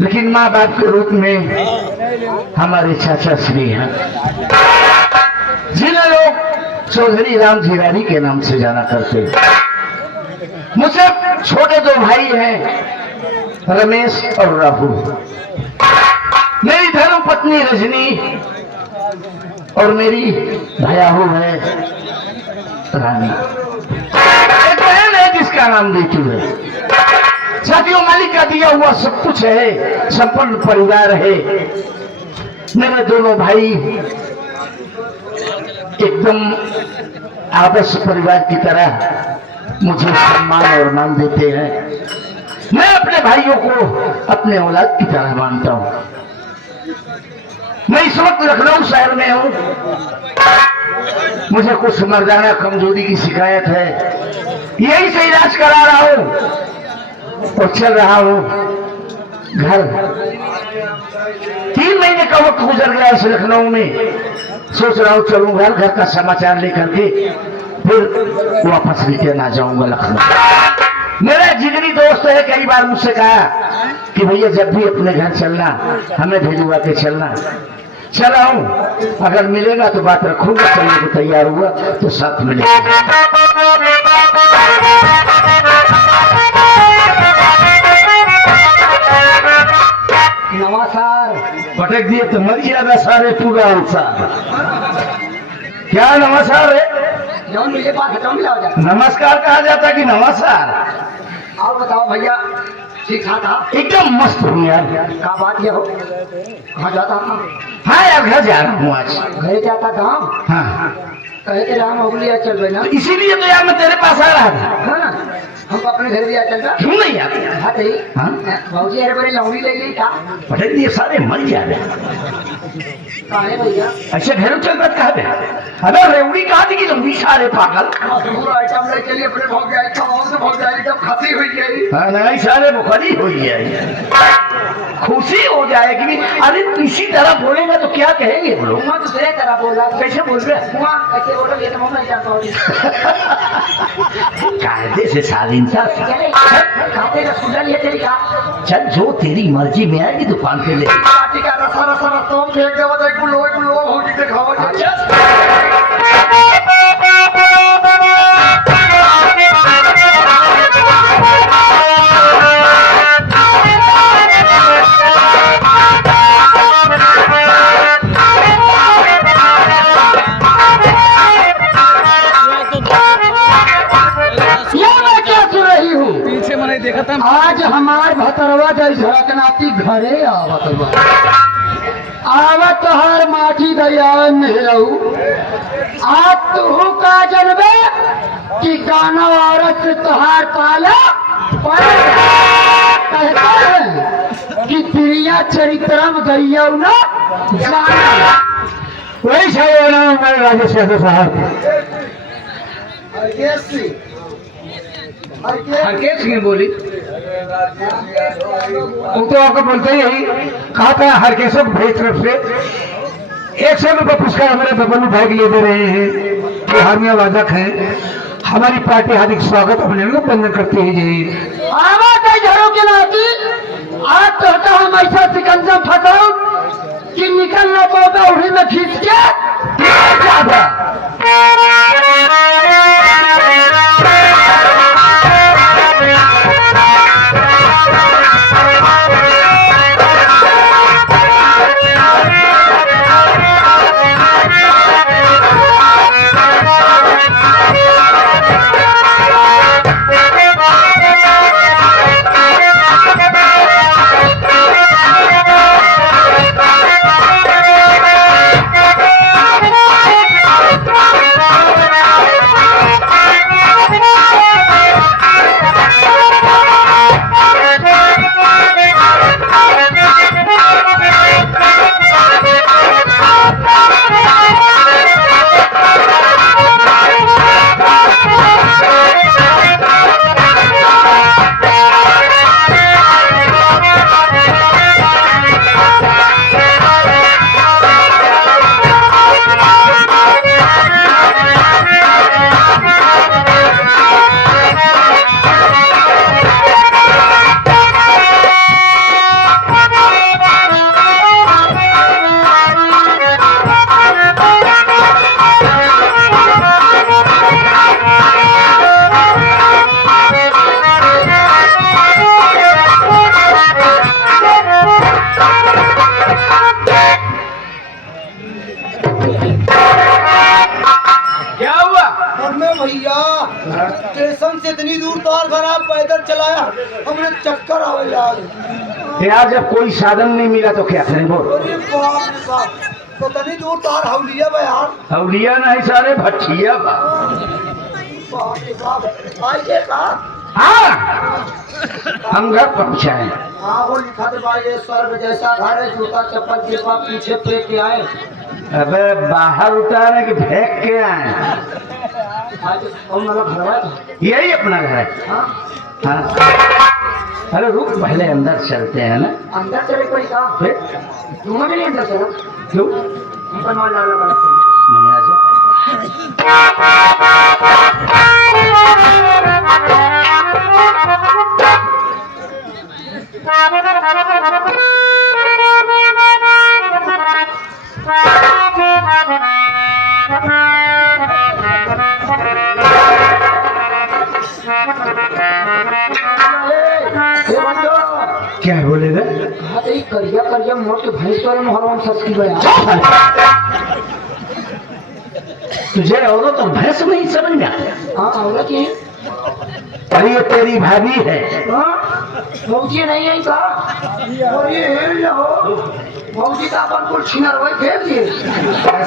लेकिन माँ बाप के रूप में हमारे चाचा श्री हैं, जिन्हें लोग चौधरी राम जीरानी के नाम से जाना करते। मुझसे छोटे दो भाई हैं, रमेश और राहुल। मेरी धर्म पत्नी रजनी और मेरी भयाहू है रानी। एक बहन है जिसका नाम रीतू है। साथियों, मालिक का दिया हुआ सब कुछ है, संपन्न परिवार है। मेरे दोनों भाई एकदम आदर्श परिवार की तरह मुझे सम्मान और मान देते हैं। मैं अपने भाइयों को अपने औलाद की तरह मानता हूं। मैं इस वक्त लखनऊ शहर में हूं। मुझे कुछ मर्दाना कमजोरी की शिकायत है, यही से इलाज करा रहा हूं और चल रहा हूं घर। 3 महीने का वक्त गुजर गया इस लखनऊ में। सोच रहा हूं चलूं घर का समाचार लेकर के फिर वापस रिटर्न आ जाऊंगा लखनऊ। मेरा जिगरी दोस्त है, कई बार मुझसे कहा कि भैया जब भी अपने घर चलना हमें भेजवा के चलना। चला हूं, अगर मिलेगा तो बात रखूंगा, चलने को तैयार हुआ तो साथ मिलेगा। नमस्कार। पटक दिए तो मर गया सारे पूरा अंसार। क्या नमस्कार है? जौन मिले बात हटाओ, मिला हो जाता। नमस्कार कहा जाता कि नमस्कार? और बताओ भैया, ठीक ठाक था? एकदम मस्त हूँ यार। क्या बात ये हो, कहाँ जाता था? हाँ यार, घर जा रहा हूँ आज। घर जाता था? हाँ, कहे के राम हो लिया चल रहे ना। तो इसीलिए तो यार मैं तेरे पास आ रहा था। हाँ, हम अपने घर भी आ चलता। क्यों नहीं आते? हाँ सही। हाँ? भाजी अरे बड़े लौड़ी ले ली था। पटक दिए सारे मर जा रहे। कहाँ है भैया? अच्छा घरों चल बात कहा दे। अरे रेवड़ी कहा थी कि लंबी सारे पागल। पूरा आइटम ले चलिए, अपने भोग जाए तो भोग जाए, एकदम खसी हुई गई। हाँ नहीं, सारे बुखारी हो गया। खुशी हो जाएगी। अरे इसी तरह बोलेगा तो क्या कहेंगे वो लोग? मैं दूसरे तरह बोला। कैसे बोल रहे? कैसे बोलो ये तो मैं नहीं जानता हूँ। कायदे से शालीनता से। खाते रसगुल्ला लिए तेरी का। चल जो तेरी मर्जी में आएगी दुकान पे ले। पार्टी का रसा रसा रसा फेंक दे, वो एक गुलो होगी दिखाओ। पीछे मैंने देखा था। आज हमार भतरवा जय झड़कनाती घरे आवत हर माटी दया मेरऊ। आप तू का जनबे कि गाना औरत से तुहार पाला कहते हैं कि प्रिया चरित्रम गैया न जाना। वही चाहिए ना हमारे राजेश यादव साहब। हरकेश सिंह बोली। वो तो आपको बोलते ही कहा था हरकेशों को भेज तरफ से 100 रुपये पुरस्कार हमारे बबलू भाई के लिए दे रहे हैं, जो हारनिया वादक हैं। हमारी पार्टी हार्दिक स्वागत अभिनंदन बंधन करती है जी। आवाज है झरों के नाती। आज तो हम ऐसा सिकंजा फंसाओ कि निकल ना पाओगे, उड़ी में खींच के ज्यादा। इतनी दूर तार खराब पैदल चलाया हमने चक्कर आवे यार। यार जब कोई साधन नहीं मिला तो क्या करें बोल। अरे बाप रे बाप, तो इतनी दूर तार हौलिया बा यार। हौलिया नहीं सारे भट्ठिया बा। बाप रे बाप, आइए का हाँ हम घर पहुँचाए। हाँ वो लिखा दे भाई, ये स्वर्ग जैसा घर है, जूता चप्पल के पास पीछे फेंक के आए। अबे बाहर उतारे कि फेंक के आए? आज कौन वाला घर है? यही अपना घर है। हाँ हाँ अरे रुक पहले अंदर चलते हैं ना। अंदर चले कोई का? फिर तुम भी नहीं अंदर चलो, क्यों बनवा ला ला नहीं आ जा। क्या बोलेगा? हाँ तो ये करिया करिया मोट के भैंस वाले मोहरम सच की बया। तुझे औरत और भैंस नहीं समझ में? हाँ औरत ही अरे ये तेरी भाभी है। मौजी नहीं है का? और ये हेल हो मौजी का अपन को छिनर वही फेंक दिए।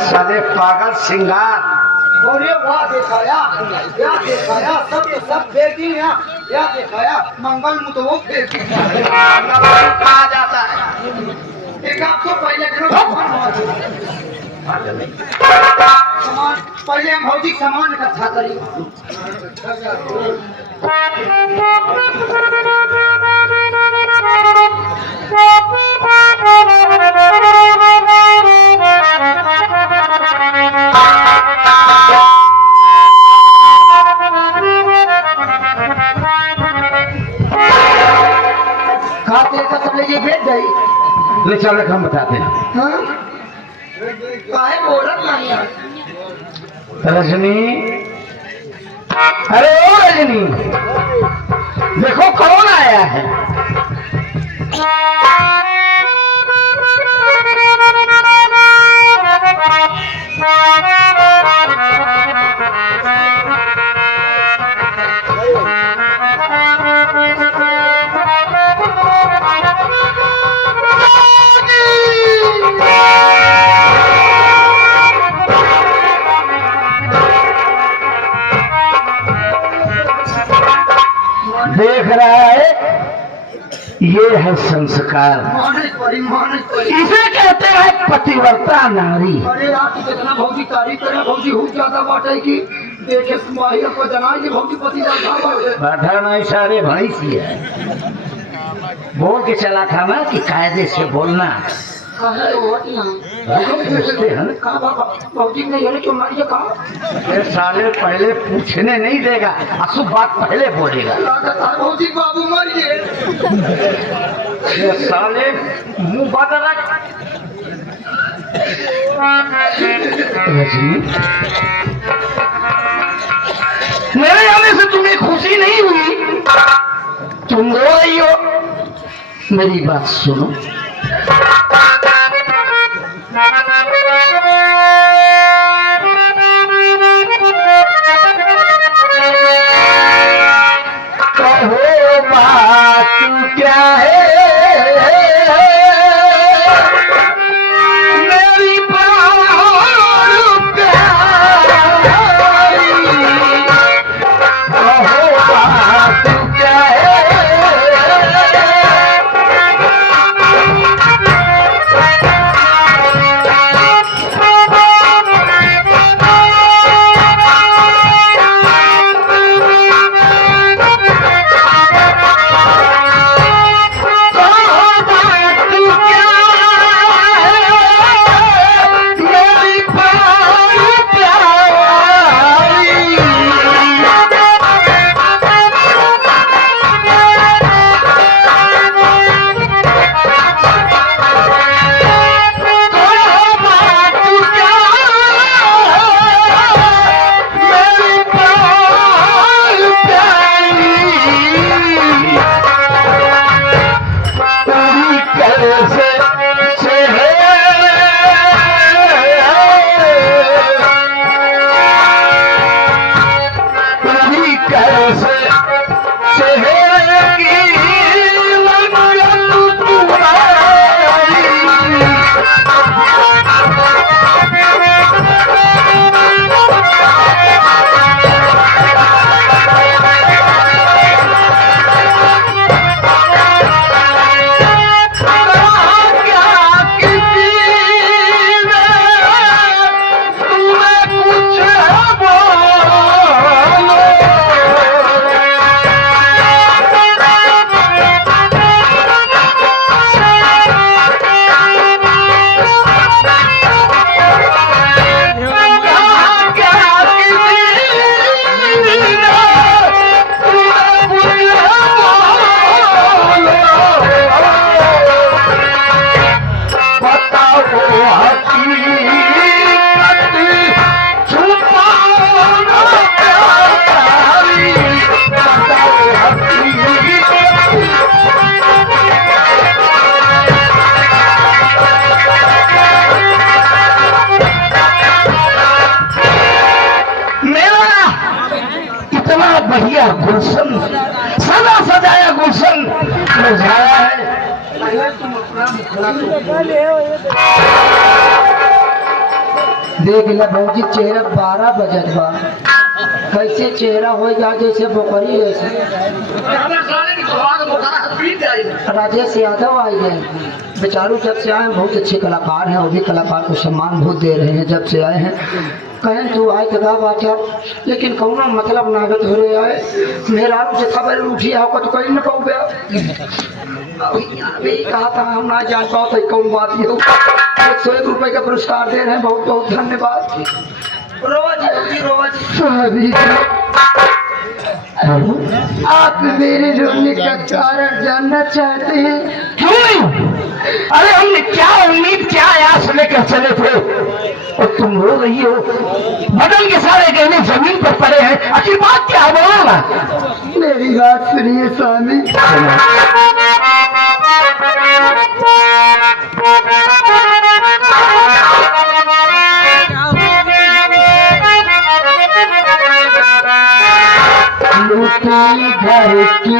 साले पागल सिंगार। और ये वहाँ दिखाया, या दिखाया सब तो सब फेंक दी या दिखाया मंगल मुत वो फेंक कहा जाता है। एक आपको पहले सामान पहले हम भौतिक सामान इकट्ठा करी। खाते का सब लेके भेज गई। ले चल रख हम बताते हैं। हाँ काहे बोलत नहीं है? रजनी, अरे ओ रजनी, देखो कौन आया है। देख रहा है, ये है संस्कार। इसे कहते हैं पतिव्रता नारी। अरे यार कितना भौजी तारीफ करे, भौजी हो ज्यादा बाटे की देखे माहिर को जनाई कि भौजी पति बाधा नहीं सारे भैंसी है। बोल के चला था ना कि कायदे से बोलना। पूछते हैं ना भौजी नहीं है क्यों मारिए कहा? ये साले पहले पूछने नहीं देगा, अशुभ बात पहले बोलेगा। भौजी बाबू मारिए। ये साले मुंह बंद रख। रजनी, मेरे आने से तुम्हें खुशी नहीं हुई? तुम रो रही हो? मेरी बात सुनो। कहो बात क्या है मेरी प्राण प्यारी, कहो बात क्या है देख ला भौजी चेहरा 12 बजत बा कैसे चेहरा हो जा जैसे बोकरी जैसे राजेश यादव आई है बेचारू जब से आए हैं बहुत अच्छे कलाकार हैं और भी कलाकार को सम्मान बहुत दे रहे हैं जब से आए हैं कहें तू आए तो गा बाचा लेकिन कौनो मतलब नागत हो रहे आए मेरा से खबर उठी आओ तो कहीं न पाऊ गया अभी कहा था हम ना जान पाओ तो कौन बात ये 101 रुपए का पुरस्कार दे रहे हैं बहुत बहुत धन्यवाद रोवा जी रोवा जी आप मेरे रोने का कारण जानना चाहते हैं क्यों? अरे हमने क्या उम्मीद क्या आयास लेकर चले थे और तुम रो रही हो। बदन के सारे गहने जमीन पर पड़े हैं, आखिर बात क्या बोलो ना। मेरी बात सुनिए स्वामी घर की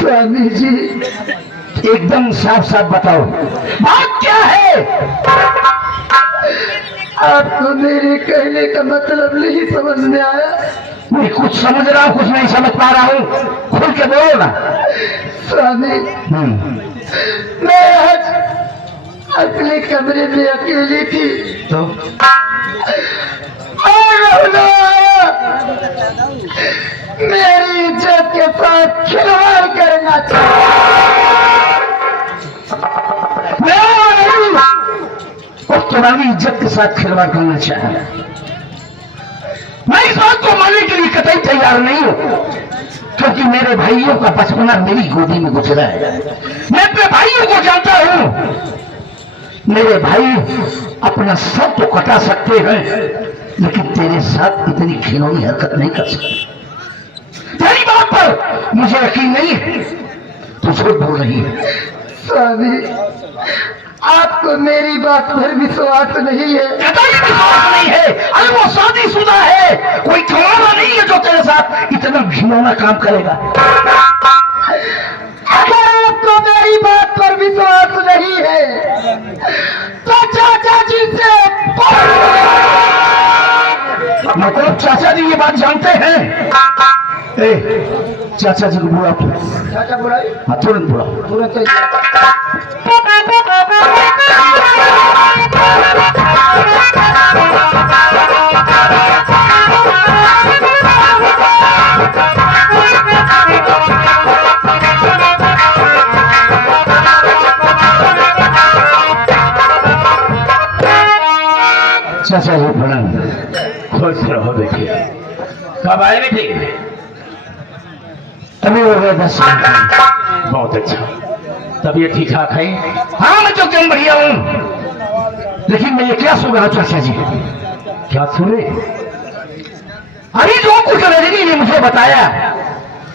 स्वामी जी एकदम साफ साफ बताओ बात क्या है। आपको मेरे कहने का मतलब नहीं समझ में आया। मैं कुछ समझ रहा हूँ कुछ नहीं समझ पा रहा हूँ, खुल के बोलो ना। स्वामी मैं आज अपने कमरे में अकेली थी तो मेरी इज्जत के साथ खिलवाड़ करना और तुम्हारी इज्जत के साथ खिलवाड़ करना चाह रहा है। मैं इस बात को मानने के लिए कतई तैयार नहीं हूं क्योंकि मेरे भाइयों का बचपना मेरी गोदी में गुजरा है। मैं अपने भाइयों को जानता हूं। मेरे भाई अपना सर तो कटा सकते हैं लेकिन तेरे साथ इतनी खिलौनी हरकत नहीं कर सकते। तेरी बात पर मुझे यकीन नहीं है, तू झूठ बोल रही है। स्वामी आपको मेरी बात पर विश्वास नहीं है। कतई विश्वास नहीं है। अरे वो शादीशुदा है, कोई खिलौना नहीं है जो तेरे साथ इतना घिनौना काम करेगा। अगर आपको मेरी बात पर विश्वास नहीं है तो चाचा जी से मतलब चाचा जी ये बात जानते हैं। चाचा जी को बुला। चाचा बुलाई हाँ तुरंत बुला। तुरंत कब आए बेटे? अभी हो गए 10 मिनट। बहुत अच्छा, तबीयत ठीक ठाक है? हाँ मैं तो एकदम बढ़िया हूँ, लेकिन मैं ये क्या सुन रहा हूँ चाचा जी? क्या सुने? अरे जो कुछ रजनी ने मुझे बताया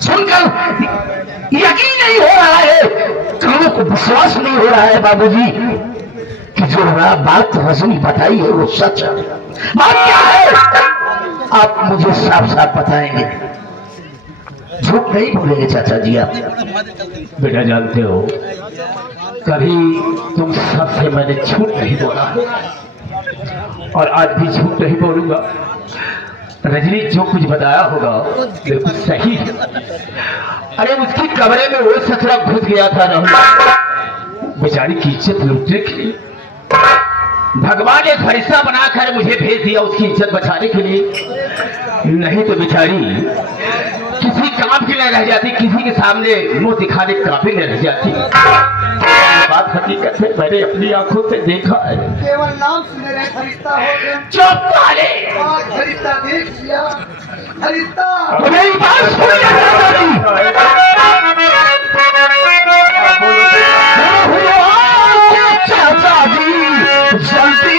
सुनकर यकीन नहीं हो रहा है, कानों को विश्वास नहीं हो रहा है बाबूजी कि जो बात रजनी बताई है वो सच है। बात क्या है आप मुझे साफ साफ बताएंगे, झूठ नहीं बोलेंगे चाचा जी आप? बेटा जानते हो कभी तुम सबसे मैंने झूठ नहीं बोला और आज भी झूठ नहीं बोलूंगा। रजनी जो कुछ बताया होगा बिल्कुल सही है। अरे उसकी कमरे में वो ससुरा घुस गया था ना, बेचारी की इज्जत लूटने के लिए भगवान एक फरिश्ता बनाकर मुझे भेज दिया उसकी इज्जत बचाने के लिए, नहीं तो बेचारी किसी काम की नहीं रह जाती, किसी के सामने मुंह दिखाने काफी नहीं रह जाती। बात हकीकत है, मैंने अपनी आंखों से देखा है। केवल नाम सुने रहे फरिश्ता हो गए। चुप साले! आज फरिश्ता देख लिया। फरिश्ता मेरी बात सुनिए चाचा जी, जल्दी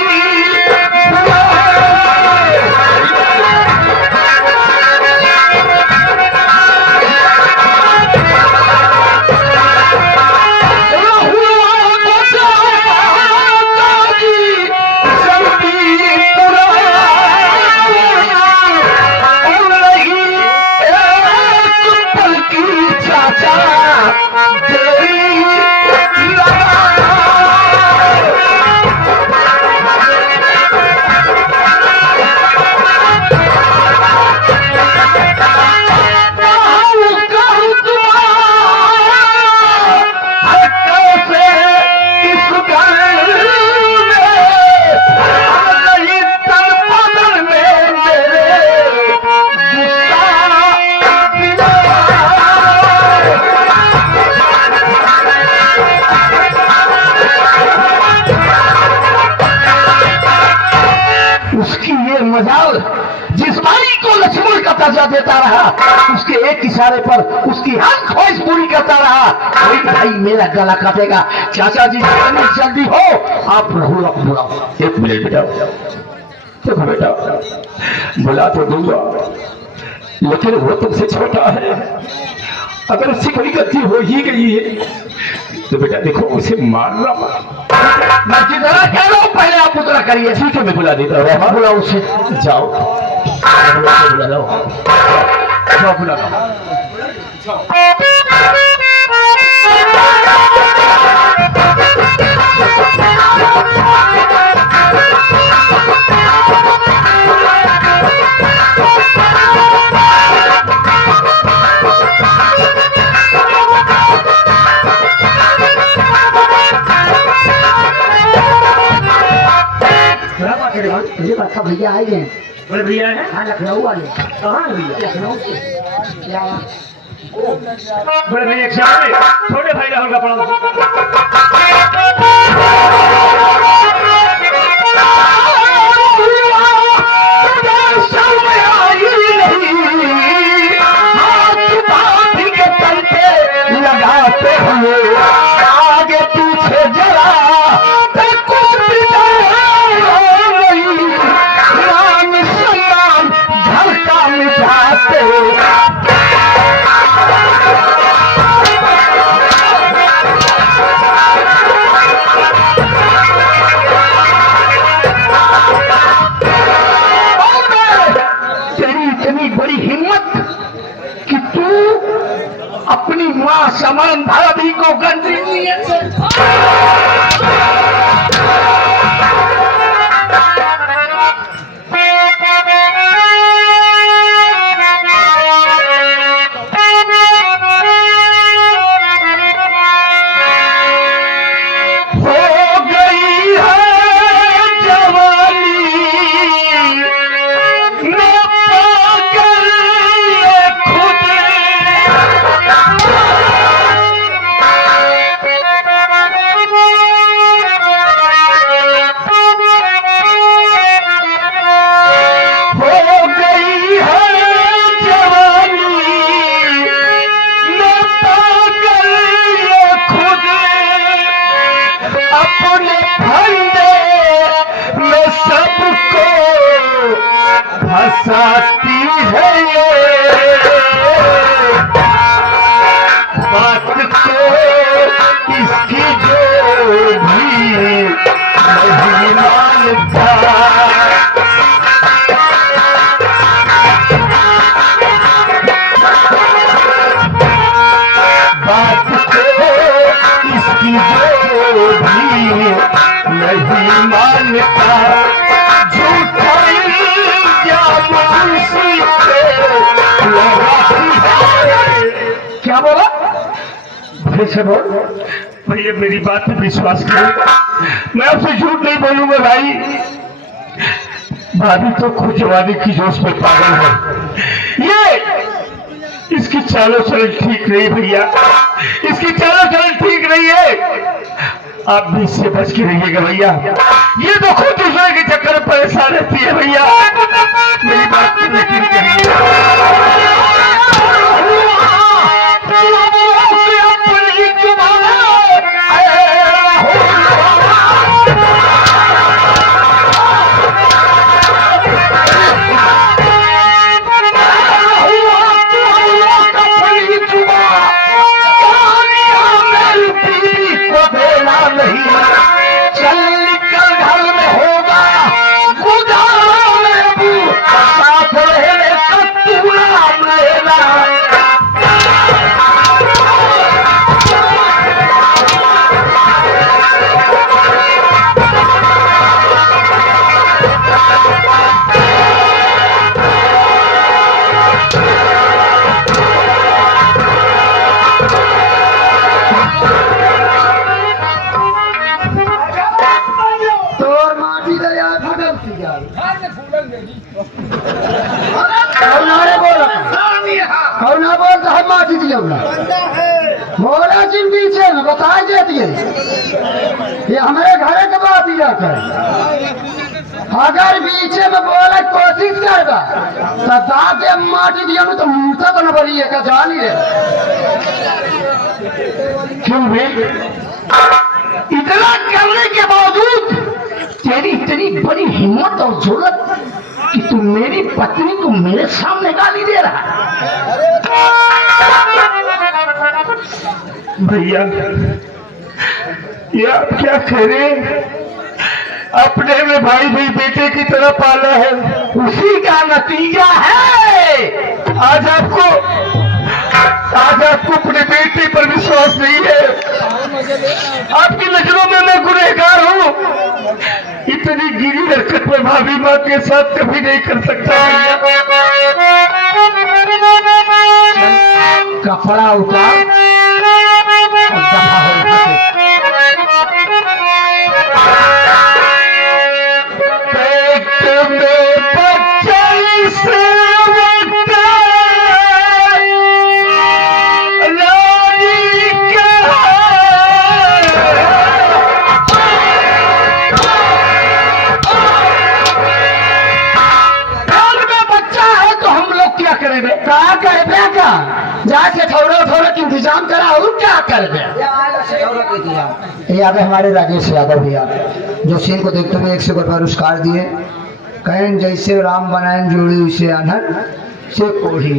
मजाल जिस माली को लक्ष्मण का दर्जा देता रहा, उसके एक इशारे पर उसकी हर ख्वाहिश पूरी करता रहा। कोई भाई मेरा गला काटेगा। चाचा जी जल्दी हो, आप राहुल बुलाओ। एक मिनट बेटा, देखो बेटा बुला तो दूंगा लेकिन वो तुमसे छोटा है, अगर उससे कोई गलती हो ही गई है तो बेटा देखो उसे मारना मत। मर्जी तरह कह लो, पहले आप उतरा करिए। ठीक है मैं बुला देता हूँ। हाँ बुलाओ उसे, जाओ बुला लो, जाओ बुला लो। ये बच्चा भैया आए हैं। बड़े भैया है? हाँ लखनऊ वाले। कहाँ है भैया? लखनऊ से। बड़े भैया ख्याल में छोटे भाई राहुल का पड़ा। लगाते हुए आगे पीछे जरा कुछ घर का मिटाते तेरी इतनी बड़ी हिम्मत कि तू अपनी मां समान भाभी को गंदी नीयत से बरसाती है ये बात को इसकी जो भी नहीं मानता। बात को इसकी जो भी नहीं मानता। झूठा इल्जाम उसी पे लगाती है। क्या बोला? फिर से बोल। भैया मेरी बात पे विश्वास करो, मैं आपसे झूठ नहीं बोलूंगा भाई। भाभी तो खुद जवानी की जोश में पागल है। ये इसकी चालों चलन ठीक नहीं भैया, इसकी चालों चलन ठीक नहीं है। आप भी इससे बच के रहिएगा भैया। ये तो खुद दूसरे के चक्कर में परेशान रहती है भैया। मेरी बात पे यकीन करिए। मोरा जिन पीछे में बता देती है ये हमारे घर के बात ही कर। अगर पीछे में बोले कोशिश करता तो दादे माटी दिया में तो मूर्ता तो न बनी है का जान ही है। क्यों भी इतना करने के बावजूद तेरी इतनी बड़ी हिम्मत और जरूरत कि तू मेरी पत्नी को मेरे सामने गाली दे रहा है। भैया ये आप क्या कह रहे हैं? अपने में भाई भी बेटे की तरह पाला है, उसी का नतीजा है। आज आपको अपने बेटे पर विश्वास नहीं है। आपकी नजरों में मैं गुनहगार हूँ। इतनी गिरी हरकत में भाभी माँ के साथ कभी नहीं कर सकता भैया। कपड़ा उतार और दफा हो जाके थोड़ा की इंतजाम करा और क्या कर दे। याद है हमारे राजेश यादव भैया जो सीन को देखते हुए 100 रुपये पुरस्कार दिए। कहें जैसे राम बनाए जोड़ी उसे अनहर से कोढ़ी।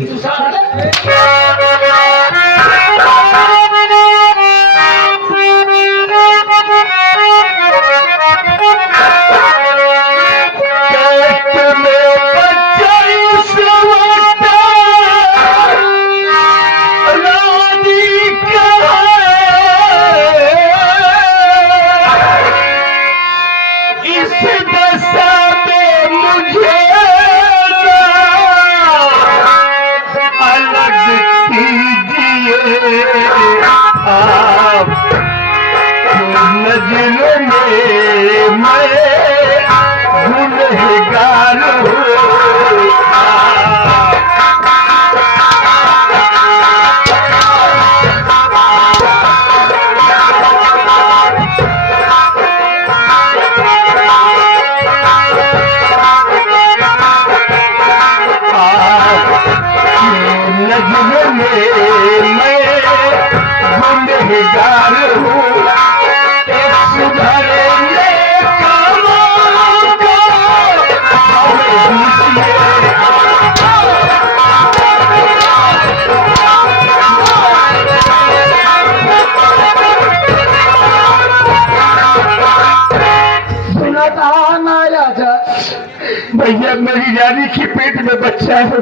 रानी के पेट में बच्चा है।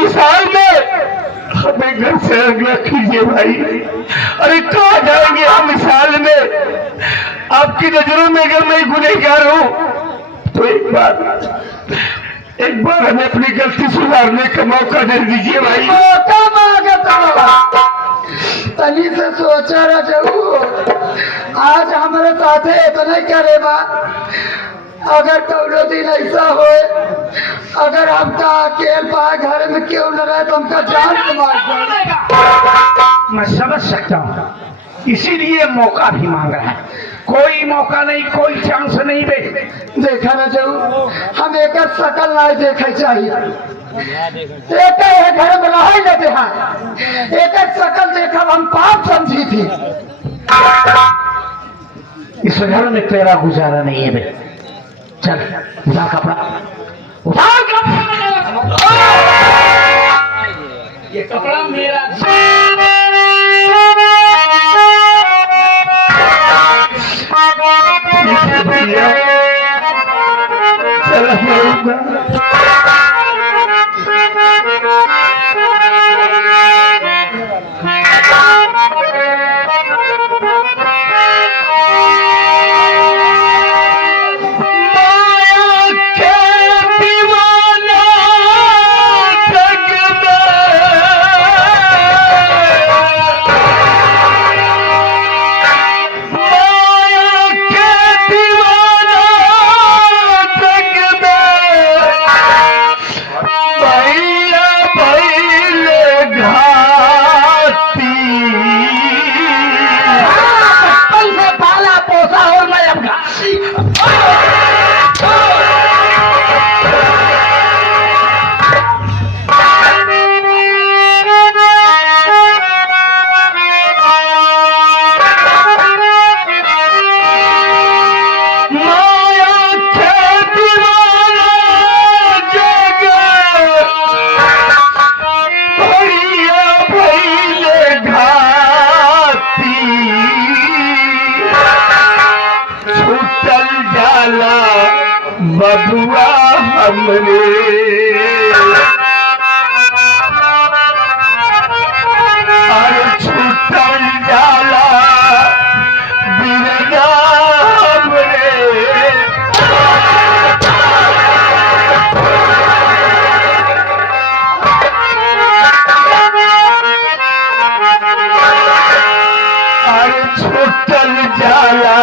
इस हाल में हमें घर से अगला कीजिए भाई। अरे कहाँ जाएंगे हम इस हाल में? आपकी नजरों में अगर मैं गुनहगार हूँ तो एक बार हमें अपनी गलती सुधारने का मौका दे दीजिए भाई। मौका मांगता तनी से सोचा रजू आज हमारे साथे इतना करे बा। अगर कौनो दिन ऐसा हो अगर हमका अकेल पाए घर में क्यों न रहे तो हमका जान से मार जाएगा। मैं समझ सकता हूँ, इसीलिए मौका भी मांग रहा है। कोई मौका नहीं, कोई चांस नहीं बे। देखा न जाऊ हम एक शकल नहीं देखे चाहिए। एक घर में रह न देखा एक शकल देखा हम पाप समझी थी। इस घर में तेरा गुजारा नहीं है बे। चल उठा कपड़ा, उठा कपड़ा। ये कपड़ा मेरा। भैया चला जाऊंगा। बबुआ हमरे अरे छूटल जाला बिरजा हमरे। अरे छूटल जाला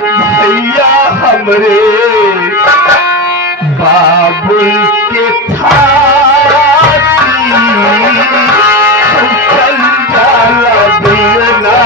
भैया हमरे बाबुल के थाती छूटल जाला बिना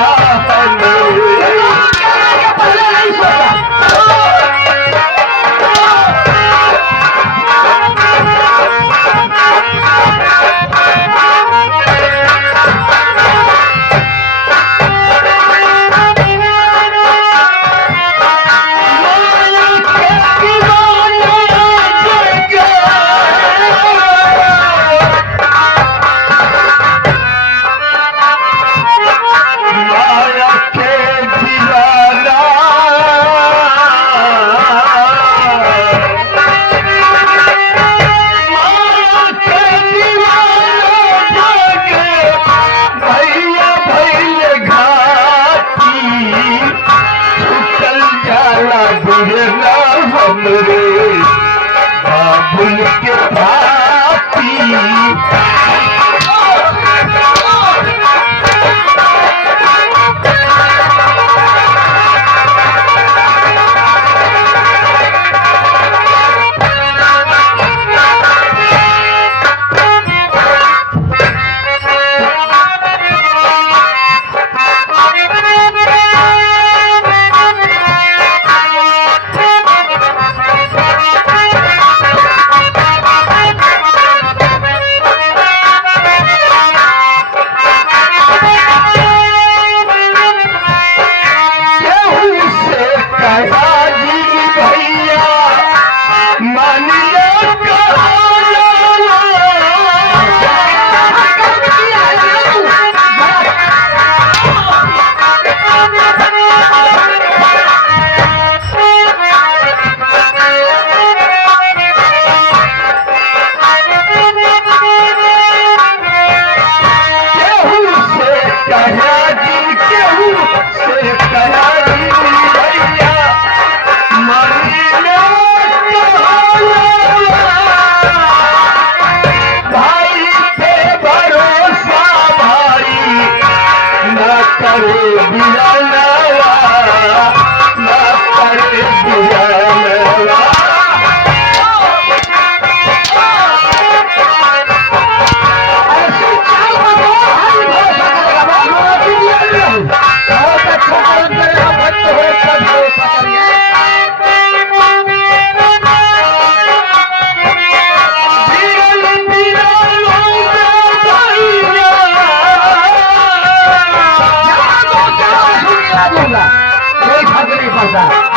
बता।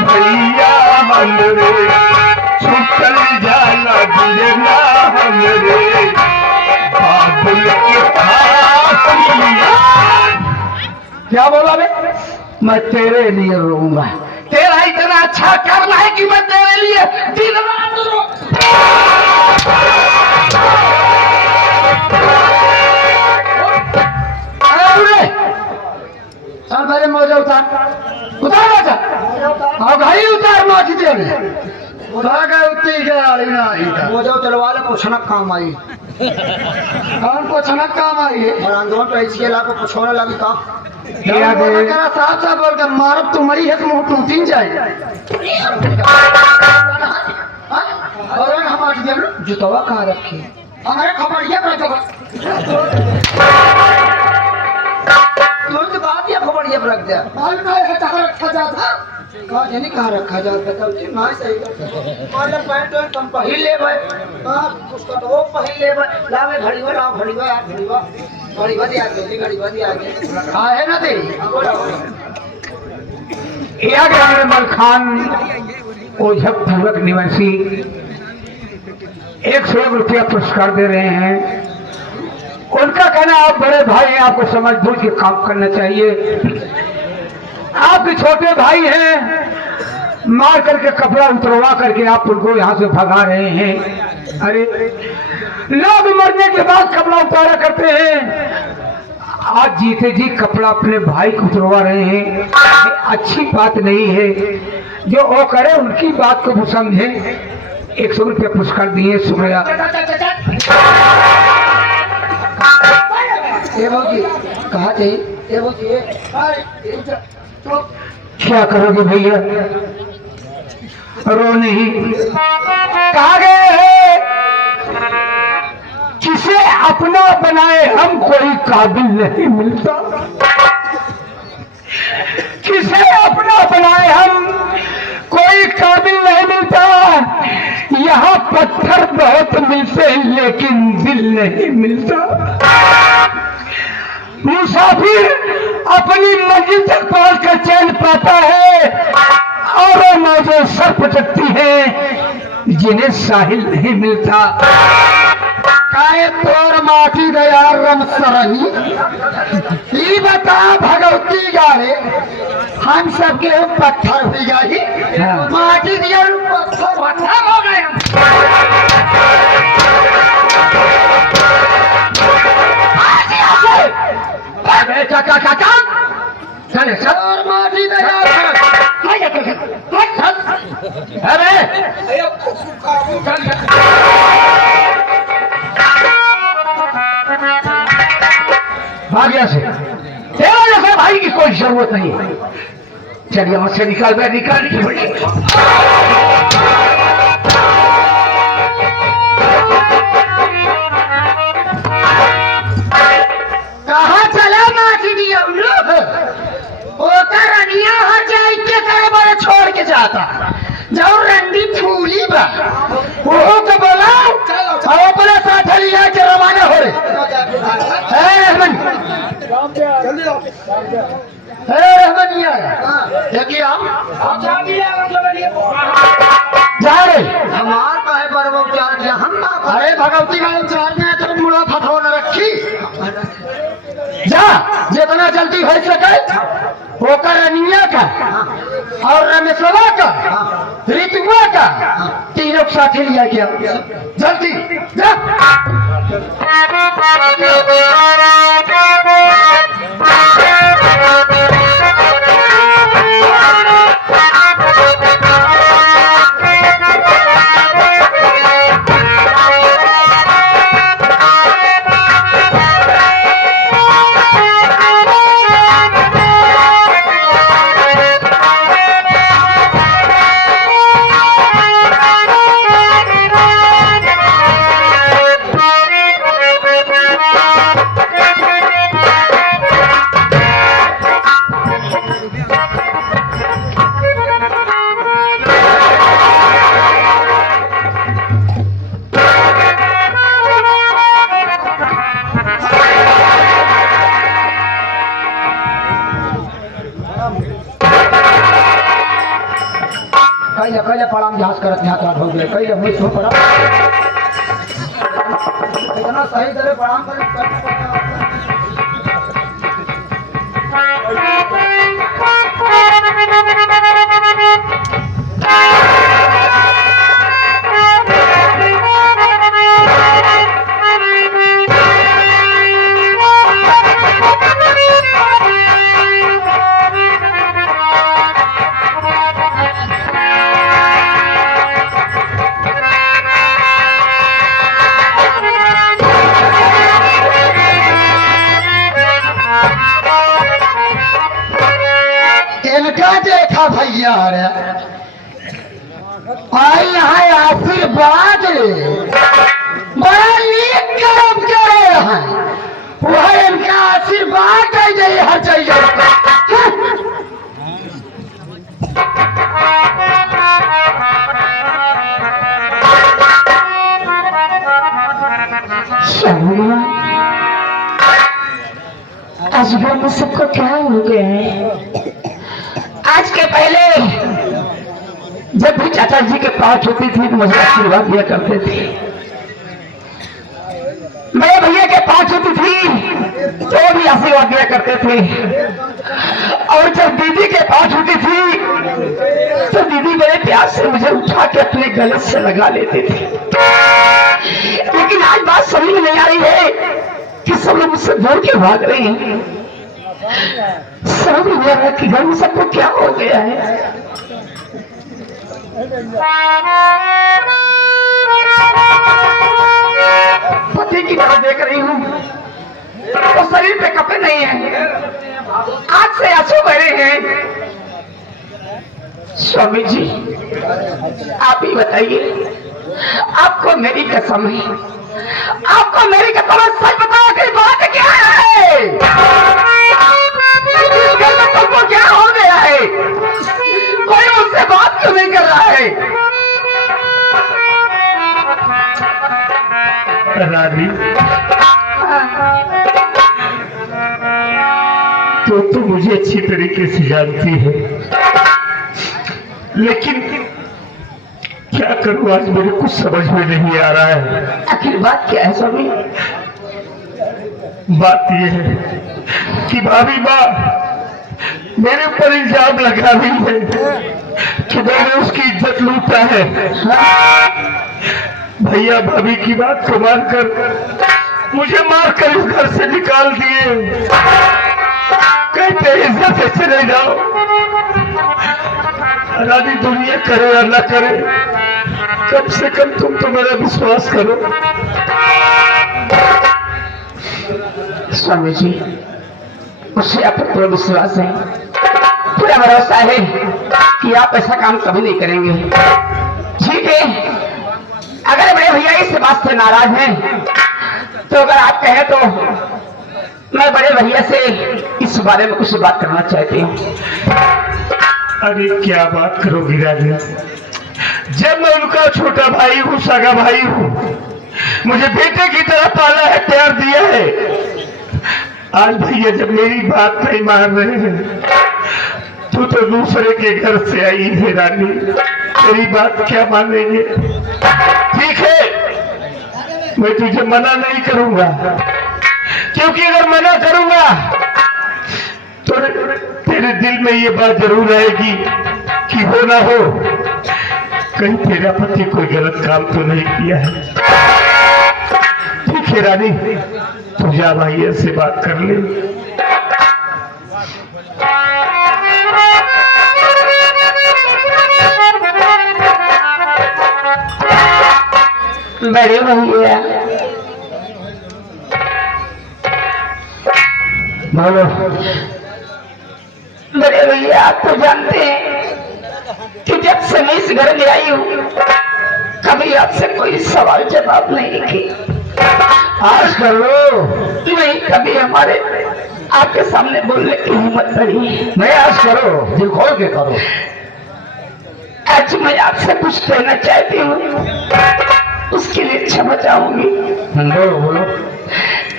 भैया हमरे छुटल जाला गिरना हमरे बाबुल के क्या बोला बे? मैं तेरे लिए रोऊंगा। तेरा इतना अच्छा करना है कि मैं तेरे लिए दिन रात रो। चल मेरे मोजा उतार उतार हाँ भाई उतार माँ की दे उतार गए उतनी गया मोजा चलवा ले कुछ न काम आई कौन को छनक काम आई है और आंदोलन पे इसके लाको पुछोने लगी का साफ साफ बोल के मारब तुम्हारी है मुंह टूटी जाए और हमारी जेब जुतवा कहाँ रखी हमारे खबर ये तुरंत बात ये खबर ये रख दिया मालूम है कहाँ रखा जाता कहाँ यानी कहाँ रखा जाता तब ना सही मालूम पैंट और तुम पहन ले भाई उसका तो वो पहन ले भाई लावे घड़ी वो लाओ घड़ी वो यार घड़ी वो दिया जल्दी घड़ी वो दिया हाँ है ना तेरी या ग्रामीण मलखान ओझप पूर्वक निवासी 101 रुपया पुरस्कार दे रहे हैं। उनका कहना आप बड़े भाई हैं, आपको समझ बूझ के काम करना चाहिए। आपके छोटे भाई हैं, मार करके कपड़ा उतरवा करके आप उनको यहाँ से भगा रहे हैं। अरे लोग मरने के बाद कपड़ा उतारा करते हैं, आज जीते जी कपड़ा अपने भाई को उतरवा रहे हैं। ये अच्छी बात नहीं है। जो वो करे उनकी बात को वो समझे। 100 रुपया पुरस्कार दिए शुक्रिया। कहा चाहिए क्या करोगे भैया? रो नहीं कहा गए है जिसे अपना बनाए हम कोई काबिल नहीं मिलता। जिसे अपना बनाए हम कोई काबिल नहीं मिलता। यहाँ पत्थर बहुत मिलते हैं लेकिन दिल नहीं मिलता। मुसाफिर अपनी मंजिल तक पहुंच कर चैन पाता है और मौजें सर पटकती है जिन्हें साहिल नहीं मिलता। काहे तोर माटी दया रम सरही ई बता भगवती गावे हम सबके पत्थर हो गई। माटी दिया पत्थर हो गए। चले सर माटी दया भाग्य से तेरा जैसे भाई की कोई जरूरत नहीं है। चलिए वहां से निकाल मैं निकाल कहा चला माटी दिया रनिया हो जाए के करे बड़े छोड़ के जाता जाओ रंडी फूली बा वो तो बोला और अपने साथ लिया के रवाना हो रहे। रहमान जा रहे हमार काहे पर वो चार हम अरे भगवती का चार में तो मुड़ा फटो न रखी जा जितना जल्दी हो सके होकर अनिया का और रमेशवा का ऋतुआ का तीनों साथी लिया गया जल्दी जा। कैले प्रणाम जहाज करत हाथ हाथ हो गए कैले मुझ तो प्रणाम इतना सही तरह प्रणाम इनका देखा भैया रे आई है आशीर्वाद रे बड़ा नीक काम करे हैं वह इनका आशीर्वाद है जे हर चाहिए आज घर में सबको क्या हो गया है? आज के पहले जब भी चाचा जी के पास होती थी तो मुझे आशीर्वाद दिया करते थे। मैं भैया के पास होती थी तो भी आशीर्वाद दिया करते थे। और जब दीदी के पास होती थी तो दीदी बड़े प्यार से मुझे उठा के अपने गले से लगा लेते थे। लेकिन आज बात समझ में नहीं आ रही है कि सब लोग मुझसे दूर क्यों भाग रहे हैं। समझ नहीं आ रहा कि घर में सबको क्या हो गया है। पति की तरफ देख रही हूँ तो शरीर पे कपड़े नहीं है, आज से आंसू बहे हैं। स्वामी जी आप ही बताइए, आपको मेरी कसम है, आपको मेरी कसम है, सच बताओ कि बात क्या है? घर में तुमको क्या हो गया है? कोई मुझसे बात क्यों नहीं कर रहा है? रानी तो मुझे अच्छी तरीके से जानती है, लेकिन क्या करूं आज मेरे कुछ समझ में नहीं आ रहा है। आखिर बात क्या है स्वामी? बात यह है कि भाभी माँ मेरे ऊपर इल्जाम लगा रही है कि मैंने उसकी इज्जत लूटा है। भैया भाभी की बात को मानकर मुझे मारकर इस घर से निकाल दिए। कहते इज्जत से चले जाओ। रानी दुनिया करे या न करे, कम से कम तुम तो मेरा विश्वास करो। स्वामी जी मुझे आप पर पूरा विश्वास है, पूरा भरोसा है कि आप ऐसा काम कभी नहीं करेंगे। ठीक है, अगर बड़े भैया इस बात से नाराज हैं तो अगर आप कहें तो मैं बड़े भैया से इस बारे में कुछ बात करना चाहती हूँ। अरे क्या बात करोगी रानी? जब मैं उनका छोटा भाई हूँ, सगा भाई हूँ, मुझे बेटे की तरह पाला है, प्यार दिया है। आज भैया जब मेरी बात नहीं मान रहे हैं तू तो दूसरे के घर से आई है रानी, तेरी बात क्या मानेंगे? ठीक है, मैं तुझे मना नहीं करूंगा, क्योंकि अगर मना करूंगा तो तेरे दिल में ये बात जरूर आएगी कि हो ना हो कहीं तेरा पति कोई गलत काम तो नहीं किया है। ठीक है रानी, तू जा भैया से बात कर ले। बड़े भैया बोलो। बड़े भैया आप तो जानते हैं कि जब से मैं इस घर में आई हूँ कभी आपसे कोई सवाल जवाब नहीं किया। आज कर लो। नहीं कभी हमारे आपके सामने बोलने की हिम्मत करी। नहीं, आज करो, दिल खोल के करो। आज मैं आपसे कुछ कहना चाहती हूँ, उसके लिए क्षमा चाहूंगी। बोलो बोलो।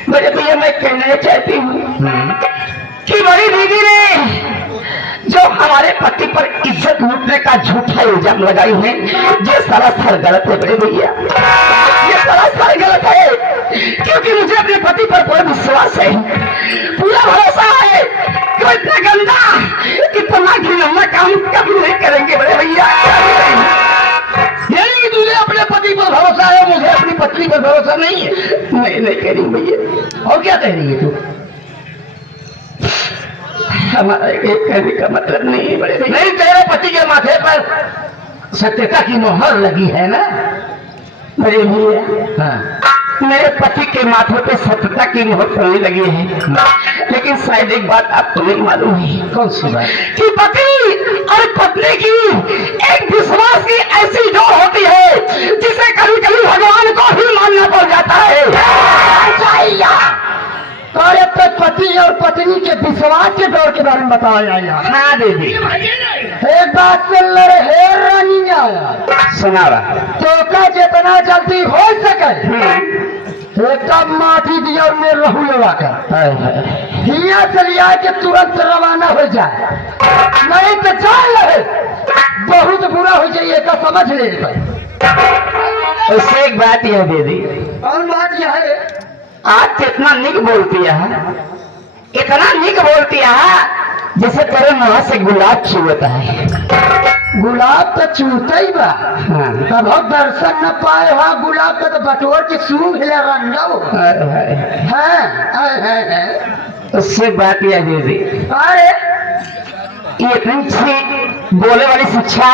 बड़े भैया मैं कहना चाहती हूँ कि बड़ी दीदी ने जो हमारे पति पर इज्जत लूटने का झूठा इल्जाम लगाई है, ये सरासर गलत है बड़े भैया, ये सरासर गलत है। क्योंकि मुझे अपने पति पर पूरा विश्वास है, पूरा भरोसा है कि वो इतना गंदा, इतना घिनौना काम कभी नहीं करेंगे बड़े भैया। यानी कि तुझे अपने पति पर भरोसा है, मुझे अपनी पत्नी पर भरोसा नहीं है। नहीं कह रही भैया। और क्या कह रही है तू? हमारा एक कहने का मतलब नहीं है बड़े भैया। नहीं, तेरे पति के माथे पर सत्यता की मोहर लगी है ना बड़े भैया, हाँ। मेरे पति के माथे पे सत्यता की मोहर पड़ने लगी है, लेकिन शायद एक बात आपको नहीं मालूम है। कौन सी बात? कि पति और पत्नी की एक विश्वास की ऐसी जोड़ होती है जिसे कभी कभी भगवान को ही मानना पड़ जाता है। अरे तो पति और पत्नी के विश्वास के दौर के बारे में बताया यार। हाँ दीदी, एक बात सुन ले हे रानी आया, सुना रहा। तो का जितना जल्दी हो सके एकदम माटी दिया में रहू लगा कर हिया से लिया के तुरंत रवाना हो जाए, नहीं तो चल रहे बहुत बुरा हो जाइए का समझ ले। उससे एक बात यह दीदी, और बात यह है आज कितना निक बोलती है, इतना निक बोलती है जैसे तेरे मुँह से गुलाब चुवता है। गुलाब तो चूता ही बा, हाँ। तब हम दर्शन न पाए हुआ गुलाब का तो बटोर के सूंघ ले रंगा हो है। उससे बात यह दीदी, अरे ये इतनी सी बोले वाली शिक्षा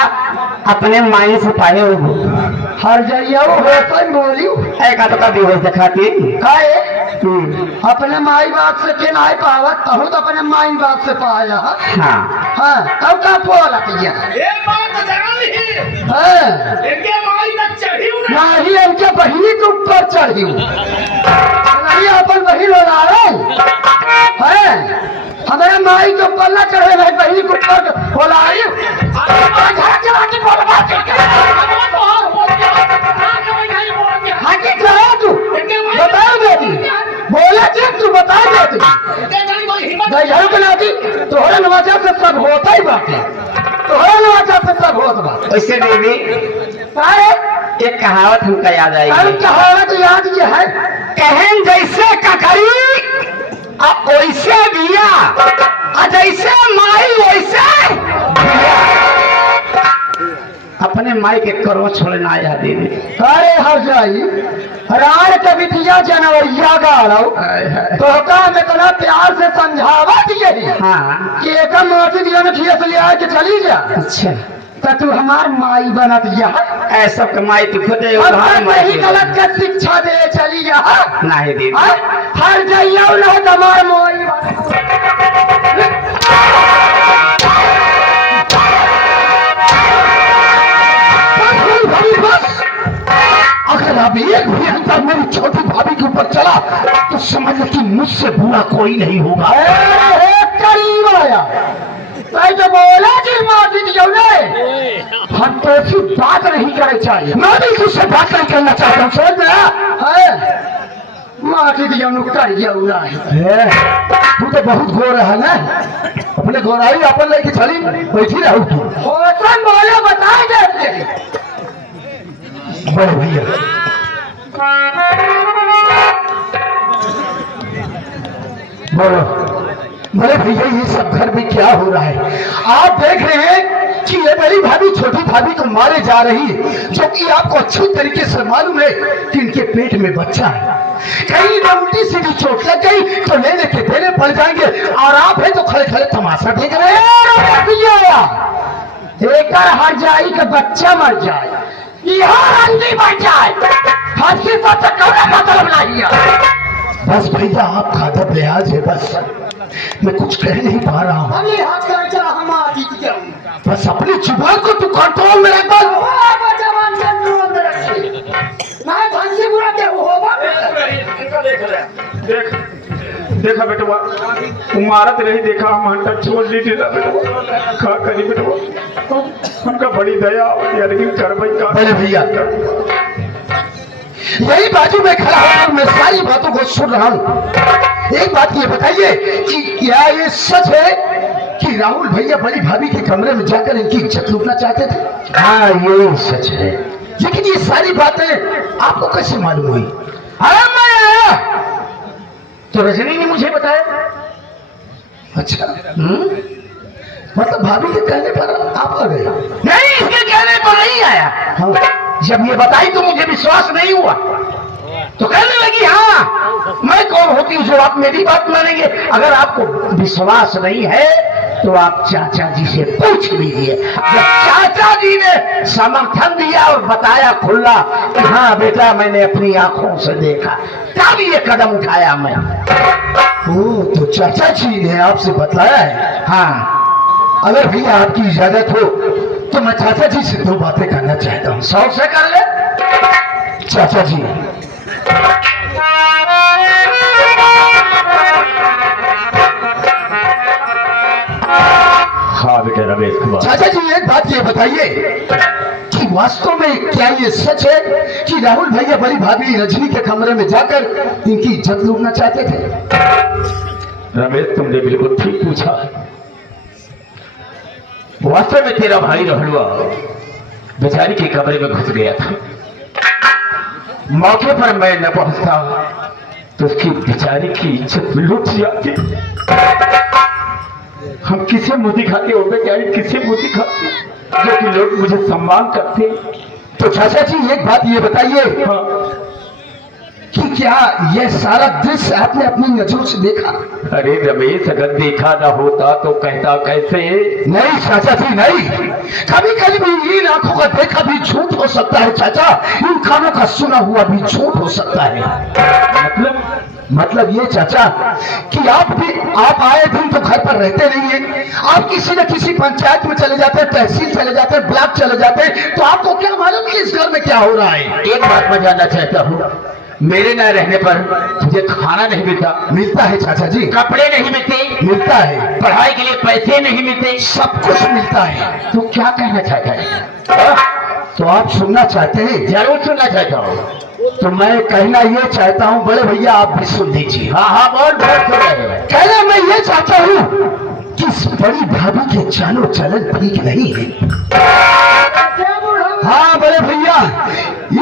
अपने मायने से पाए हो। हर जरिया वो होता बोली एक तो कभी हो दिखाती काहे अपने माई बाप से के नहीं पावा, तहु तो अपने माई बाप से पाया। हाँ। हाँ तब का बोला किया नहीं इनके बहिनी के ऊपर चढ़ी नहीं अपन बहिन हो रहा है हमारे माई के ऊपर न चढ़े भाई बहिनी के ऊपर बोला तू बता देती बोले ठीक तू बता देती तोहरे नवाचार से सब होता ही बात है, तोहरे नवाचार से सब होता बात। वैसे दीदी एक कहावत हमका याद आई। कहावत याद ये है, कहन जैसे ककरी अब वैसे दिया, जैसे माई वैसे अपने माई के करो छोड़ना आया दीदी। अरे हर जाई रार के बिटिया जनवरिया गाड़ो तो हम इतना प्यार से समझावा दिए हाँ। कि एक माटी दिया में ठिया से लिया के चली जा। अच्छा तो तू हमार माई बना दिया ऐसा कमाई तू खुद ही गलत का शिक्षा दे चली जा नहीं दीदी। हर जाइयो ना हमार माई अगर अब एक भी अंतर मेरी छोटी भाभी के ऊपर चला तो समझ कि मुझसे बुरा कोई नहीं होगा। करीब आया तो बोला कि माफी हम तो ऐसी बात नहीं करे चाहिए, मैं भी तुझसे बात नहीं करना चाहता हूँ। समझ में माफी दिया तू तो बहुत गोर है ना, अपने गोराई अपन लेके चली बैठी रहू तू बोले बता दे बड़े भैया। बोलो बड़े भैया ये सब घर में क्या हो रहा है? आप देख रहे हैं कि ये बड़ी भाभी छोटी भाभी को मारे जा रही है, जो कि आपको अच्छी तरीके से मालूम है कि इनके पेट में बच्चा है। कहीं न उल्टी सीधी चोट लग गई तो लेने के देने पड़ जाएंगे, और आप है तो खड़े खड़े तमाशा देख रहे हैं। एक हर जाई का बच्चा मर जाए, बन जाए, फांसी पर मतलब नहीं। बस भैया आपका अदब लिहाज है, बस मैं कुछ कह नहीं पा रहा हूँ। बस अपनी जुबान को तू कंट्रोल में रख। देखा बेटवा मारत रही, देखा हम हंटा छोड़ ली थी बेटवा, खा करी बेटवा हमका बड़ी दया आवती, लेकिन करबई का भैया यही बाजू में खड़ा होकर मैं सारी बातों को सुन रहा हूँ। एक बात ये बताइए कि क्या ये सच है कि कि राहुल भैया बड़ी भाभी के कमरे में जाकर इनकी इज्जत लूटना चाहते थे? हाँ यही सच है। लेकिन ये सारी बातें आपको कैसे मालूम हुई? अरे मैं आया तो रजनी ने मुझे बताया। अच्छा, मतलब भाभी के कहने पर आप आ गए? नहीं, इसके कहने पर नहीं आया। हाँ। जब ये बताई तो मुझे विश्वास नहीं हुआ, तो कहने लगी हाँ मैं कौन होती हूँ जो आप मेरी बात मानेंगे। अगर आपको विश्वास नहीं है तो आप चाचा जी से पूछ लीजिए। जब चाचा जी ने समर्थन दिया और बताया खुला कि हाँ बेटा मैंने अपनी आंखों से देखा, तब ये कदम उठाया मैं। ओ, तो चाचा जी ने आपसे बतलाया है? हाँ, अगर भैया आपकी इजाजत हो तो मैं चाचा जी से 2 बातें करना चाहता हूँ। 100 से कर ले। चाचा जी, हाँ बेटा रमेश कुमार। चाचा जी एक बात ये बताइए कि वास्तव में क्या ये सच है कि राहुल भैया बड़ी भाभी रजनी के कमरे में जाकर इनकी इज्जत लूटना चाहते थे? रमेश तुमने बिल्कुल ठीक पूछा है। वास्तव में तेरा भाई रहुआ बेचारी के कमरे में घुस गया था। मौके पर मैं न पहुंचता तो उसकी बेचारी की इज्जत लुट जाती। हम किसे मुंह दिखाते होते, क्या किसे मुंह दिखाते जो कि लोग मुझे सम्मान करते। तो चाचा जी एक बात ये बताइए कि क्या यह सारा दृश्य आपने अपनी नजरों से देखा? अरे रमेश, अगर देखा ना होता तो कहता कैसे। नहीं चाचा जी नहीं, कभी कभी भी इन आंखों का देखा भी झूठ हो सकता है चाचा, इन कानों का सुना हुआ भी झूठ हो सकता है। मतलब ये चाचा कि आप आए दिन तो घर पर रहते नहीं है, आप किसी न किसी पंचायत में चले जाते हैं, तहसील चले जाते हैं, ब्लॉक चले जाते हैं, तो आपको क्या मालूम कि इस घर में क्या हो रहा है? एक बात मैं जानना चाहता हूँ, मेरे न रहने पर तुझे खाना नहीं मिलता? मिलता है चाचा जी। कपड़े नहीं मिलते? मिलता है। पढ़ाई के लिए पैसे नहीं मिलते? सब कुछ मिलता है। तू क्या कहना चाहता है? तो आप सुनना चाहते हैं? जरूर सुनना चाहता हूँ। तो मैं कहना ये चाहता हूँ बड़े भैया, आप भी सुन लीजिए। हाँ हाँ बोल बोल सुन रहे हैं। कहना मैं ये चाहता हूँ कि इस बड़ी भाभी के चालो चलन ठीक नहीं है। हाँ बड़े भैया,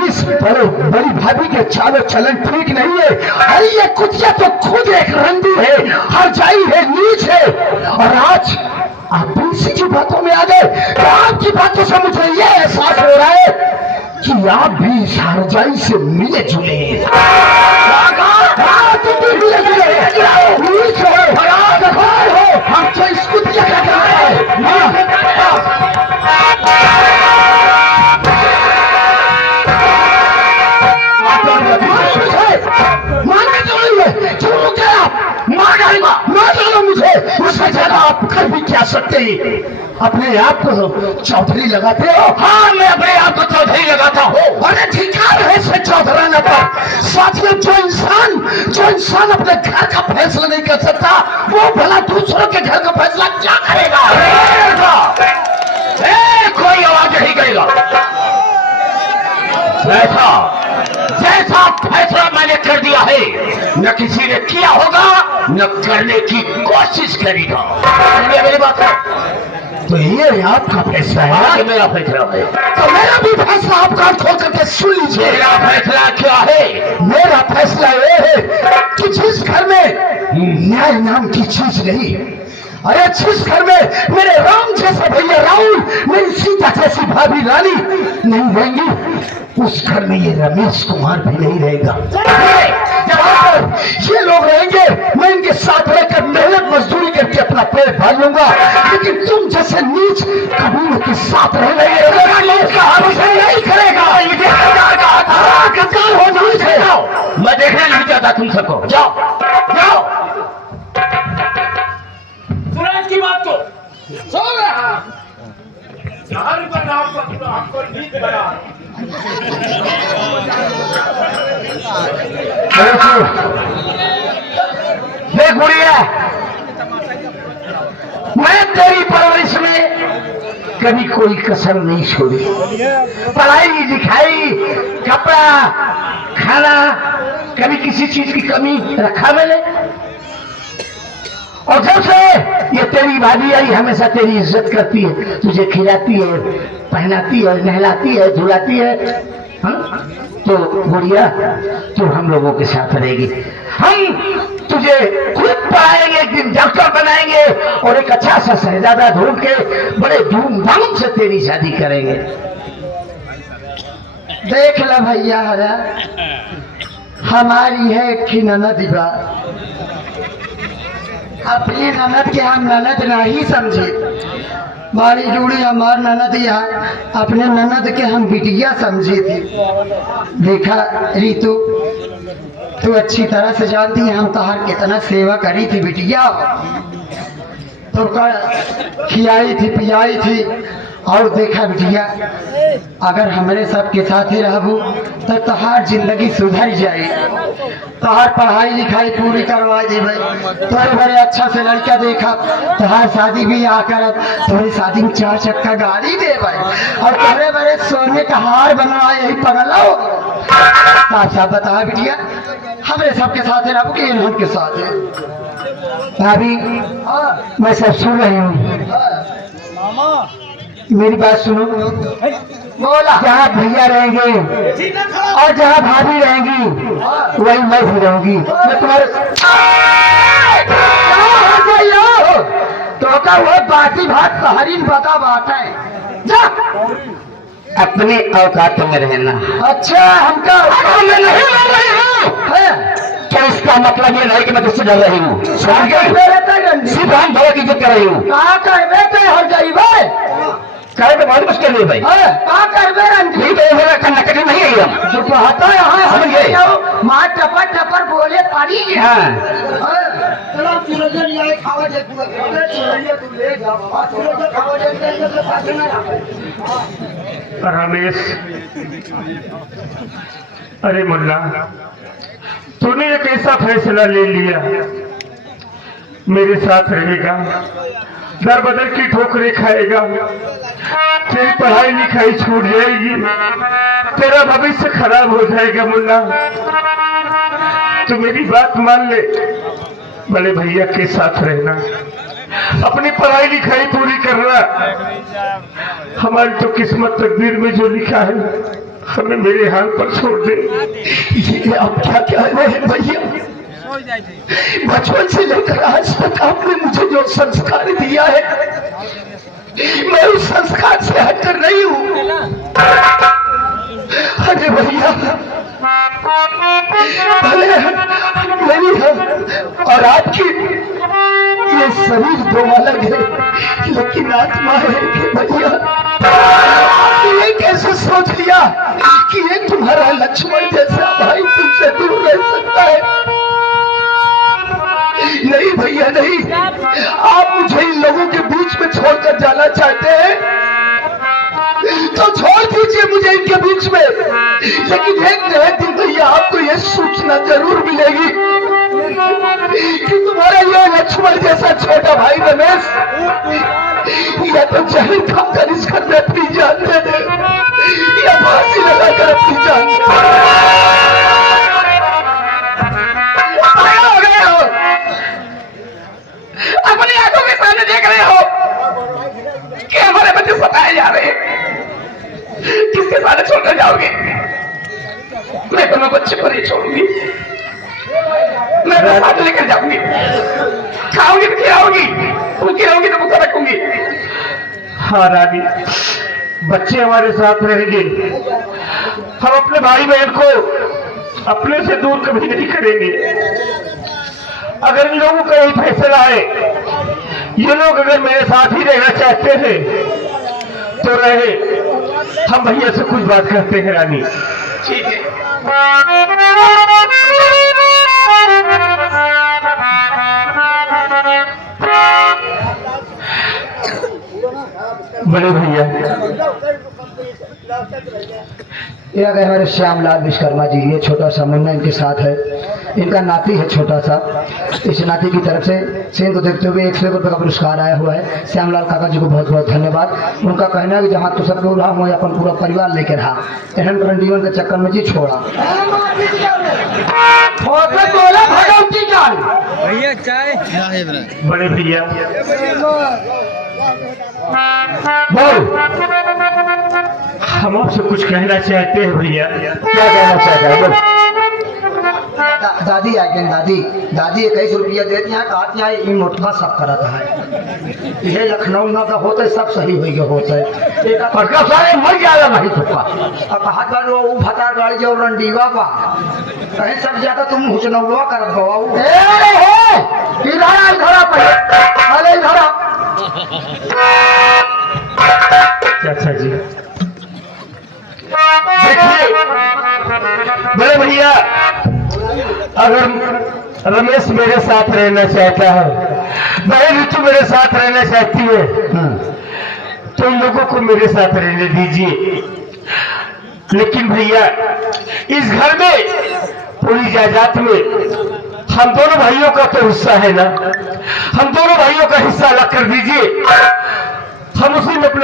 इस बड़ी भाभी के चालो चलन ठीक नहीं है। अरे ये कुतिया तो खुद एक रंडी है, हरजाई है, नीच है, और आज आप इसी की बातों में आ गए। तो आपकी बातों से मुझे ये एहसास हो रहा है कि आप भी इस हरजाई से मिले जुले हैं। तुम भी मिले जुले नीच हो, हम तो इस कुतिया का क्या है। मुझे उससे ज्यादा आप कर भी क्या सकते हैं? अपने आप को चौधरी लगाते हो? हाँ मैं अपने आप को चौधरी लगाता हूँ। अरे अधिकार है से चौधराना का। साथियों, जो इंसान अपने घर का फैसला नहीं कर सकता, वो भला दूसरों के घर का फैसला क्या करेगा? कोई आवाज नहीं करेगा। जैसा फैसला मैंने कर दिया है, न किसी ने किया होगा न करने की कोशिश करेगा। मेरी बात है। तो ये आपका फैसला है? मेरा फैसला है। तो मेरा भी फैसला आप कान खोल करके सुन लीजिए। मेरा फैसला क्या है? मेरा फैसला ये है कि जिस घर में न्याय नाम की चीज नहीं, अरे जिस घर में मेरे राम जैसा भैया राहुल, मेरी सीता जैसी भाभी रानी नहीं रहेंगी, उस घर में ये रमेश कुमार भी नहीं रहेगा। जहाँ पर ये लोग रहेंगे, मैं इनके साथ रहकर मेहनत मजदूरी करके अपना पेट भर लूंगा। लेकिन तुम जैसे नीच कबीलों के साथ रह रहे नहीं करेगा। गद्दार हो नहीं थे। मैं देखना नहीं चाहता तुम सबको। जाओ जाओ। सूरज की बात को सुन रहा जहर का नाम पर आपको नीच बना। देख बुढ़िया, मैं तेरी परवरिश में कभी कोई कसर नहीं छोड़ी। पढ़ाई लिखाई, कपड़ा, खाना, कभी किसी चीज की कमी रखा मैंने। और जब से ये तेरी भाभी आई हमेशा तेरी इज्जत करती है, तुझे खिलाती है, पहनाती है, नहलाती है, धुलाती है। हाँ? तो गुड़िया तू हम लोगों के साथ रहेगी, हम तुझे खुद पढ़ाएंगे, एक दिन डॉक्टर बनाएंगे और एक अच्छा सा शहजादा ढूंढ के बड़े धूमधाम से तेरी शादी करेंगे। देख ला भैया हरा, हमारी है एक ही ननद बा, अपनी ननद के हम ननद नहीं समझे, मारी जूड़ी हमार ननदिया, अपने ननद के हम बिटिया समझी थी। देखा रितु, तू अच्छी तरह से जानती है हम तोहार कितना सेवा करी थी बिटिया, तो खियाई थी पियाई थी। और देखा बिटिया, अगर हमारे सबके साथ ही रहबू तो तोहार जिंदगी सुधर जाए, तोहार पढ़ाई लिखाई पूरी करवा देवे, तोरे बड़े अच्छा से लड़का देखा, तोहार शादी भी आ करब, तोरे शादी में 4 चक्का गाड़ी देवे और तोरे बड़े सोने का हार बनवा, यही पगला हो। साफ बता बिटिया, हमारे सबके साथ रहबू कि इन्हों के साथ है? भाभी मैं सब सुन रही हूँ, मेरी बात सुनो। बोला जहाँ भैया रहेंगे और जहाँ भाभी रहेंगी वही मैं भी रहूंगी। मैं तुम्हारे तो का वो बाती भात सहारीन बता बात है, जा अपने औकात में रहना। अच्छा हमका मैं नहीं लड़ रही हूँ, क्या इसका मतलब ये नहीं कि मैं तुझसे डर रही हूँ? सिर्फ हम भैया की इज्जत कर रही हूँ। कहा करबे ते हर जाइबे, करे तो बहुत मुश्किल है भाई। कहा करबे रंजी नहीं तो ये करना कभी नहीं आई हम। तो कहता यहाँ समझ गए? माँ टपर टपर बोले पारी है। हाँ चलो चिरंजन ये खावा दे, चिरंजन तू ले जा बाबा, चिरंजन खावा दे तो साथ में ना। रमेश, अरे मुन्ना, तूने एक ऐसा फैसला ले लिया, मेरे साथ रहेगा, दर बदर की ठोकरें खाएगा, तेरी पढ़ाई लिखाई छूट जाएगी, तेरा भविष्य खराब हो जाएगा। मुन्ना, तू मेरी बात मान ले, बड़े भैया के साथ रहना, अपनी पढ़ाई लिखाई पूरी करना। हमारी तो किस्मत तकदीर में जो लिखा है हमें मेरे हाल पर छोड़ दे। ये अब क्या कह रहे हैं भैया? बचपन से लेकर आज तक आपने मुझे जो संस्कार दिया है, मैं उस संस्कार से हटकर नहीं हूँ। अरे भैया, भले मेरी और आपकी ये शरीर दो अलग है, लेकिन आत्मा है कि भैया, आपने ये कैसे सोच लिया कि ये तुम्हारा लक्ष्मण जैसा भाई तुमसे दूर रह सकता है? नहीं भैया नहीं, आप मुझे इन लोगों के बीच में छोड़कर जाना चाहते हैं तो छोड़ दीजिए मुझे इनके बीच में, लेकिन एक दिन भैया आपको यह सूचना जरूर मिलेगी कि तुम्हारा यह लक्ष्मण जैसा छोटा भाई रमेश या तो जहर खाकर इस घर में अपनी जान दे दे या फांसी लगाकर अपनी जान दे अपनी आंखों के सामने देख रहे हो कि हमारे बच्चे सताए जा रहे हैं, किसके साथ छोड़कर जाओगे? मैं तुम्हें बच्चे पर ही छोड़ूंगी, मैं तो साथ लेकर जाऊंगी, खाओगी तो खिलाऊंगी, भूखी रहूंगी तो भूखा रखूंगी। हाँ रानी, बच्चे हमारे साथ रहेंगे, हम अपने भाई बहन को अपने से दूर कभी नहीं करेंगे। अगर इन लोगों का यही फैसला है, ये लोग अगर मेरे साथ ही रहना चाहते हैं तो रहे, हम भैया से कुछ बात करते हैं रानी। ठीक है। बड़े भैया, ये अगर हमारे श्यामलाल विश्वकर्मा जी, ये छोटा सा मुन्ना इनके साथ है, इनका नाती है छोटा सा, इस नाती की तरफ से सेन को देखते हुए 100 रुपये का पुरस्कार आया हुआ है। श्यामलाल काका जी को बहुत बहुत धन्यवाद। उनका कहना है कि जहाँ तो सब लोग रहा मैं अपन पूरा परिवार लेकर रहा, एहन करन जीवन के चक्कर में जी छोड़ा। भैया चाय बड़े भैया बोल, हम आपसे कुछ कहना चाहते हैं भैया। क्या कहना चाहता है बोल। दादी आ गई, दादी 21 रुपया देती हैं, कहती हैं ये मोटवा सब करता है, ये लखनऊ ना तो होते सब सही हो गए होते एक पड़का सारे मर जाएगा नहीं तो अब हाथ बार वो भता गाड़ी जो रंडीवा बा कहीं सब ज्यादा तुम हुचनौवा कर बाबू इधर चाचा जी देखिए बड़े भैया, अगर रमेश मेरे साथ रहना चाहता है, बहन ऋतु मेरे साथ रहना चाहती है, तो इन लोगों को मेरे साथ रहने दीजिए। लेकिन भैया इस घर में पूरी जायदाद में हम दोनों भाइयों का तो हिस्सा है ना, हम दोनों भाइयों का हिस्सा अलग कर दीजिए, हम उसी में अपने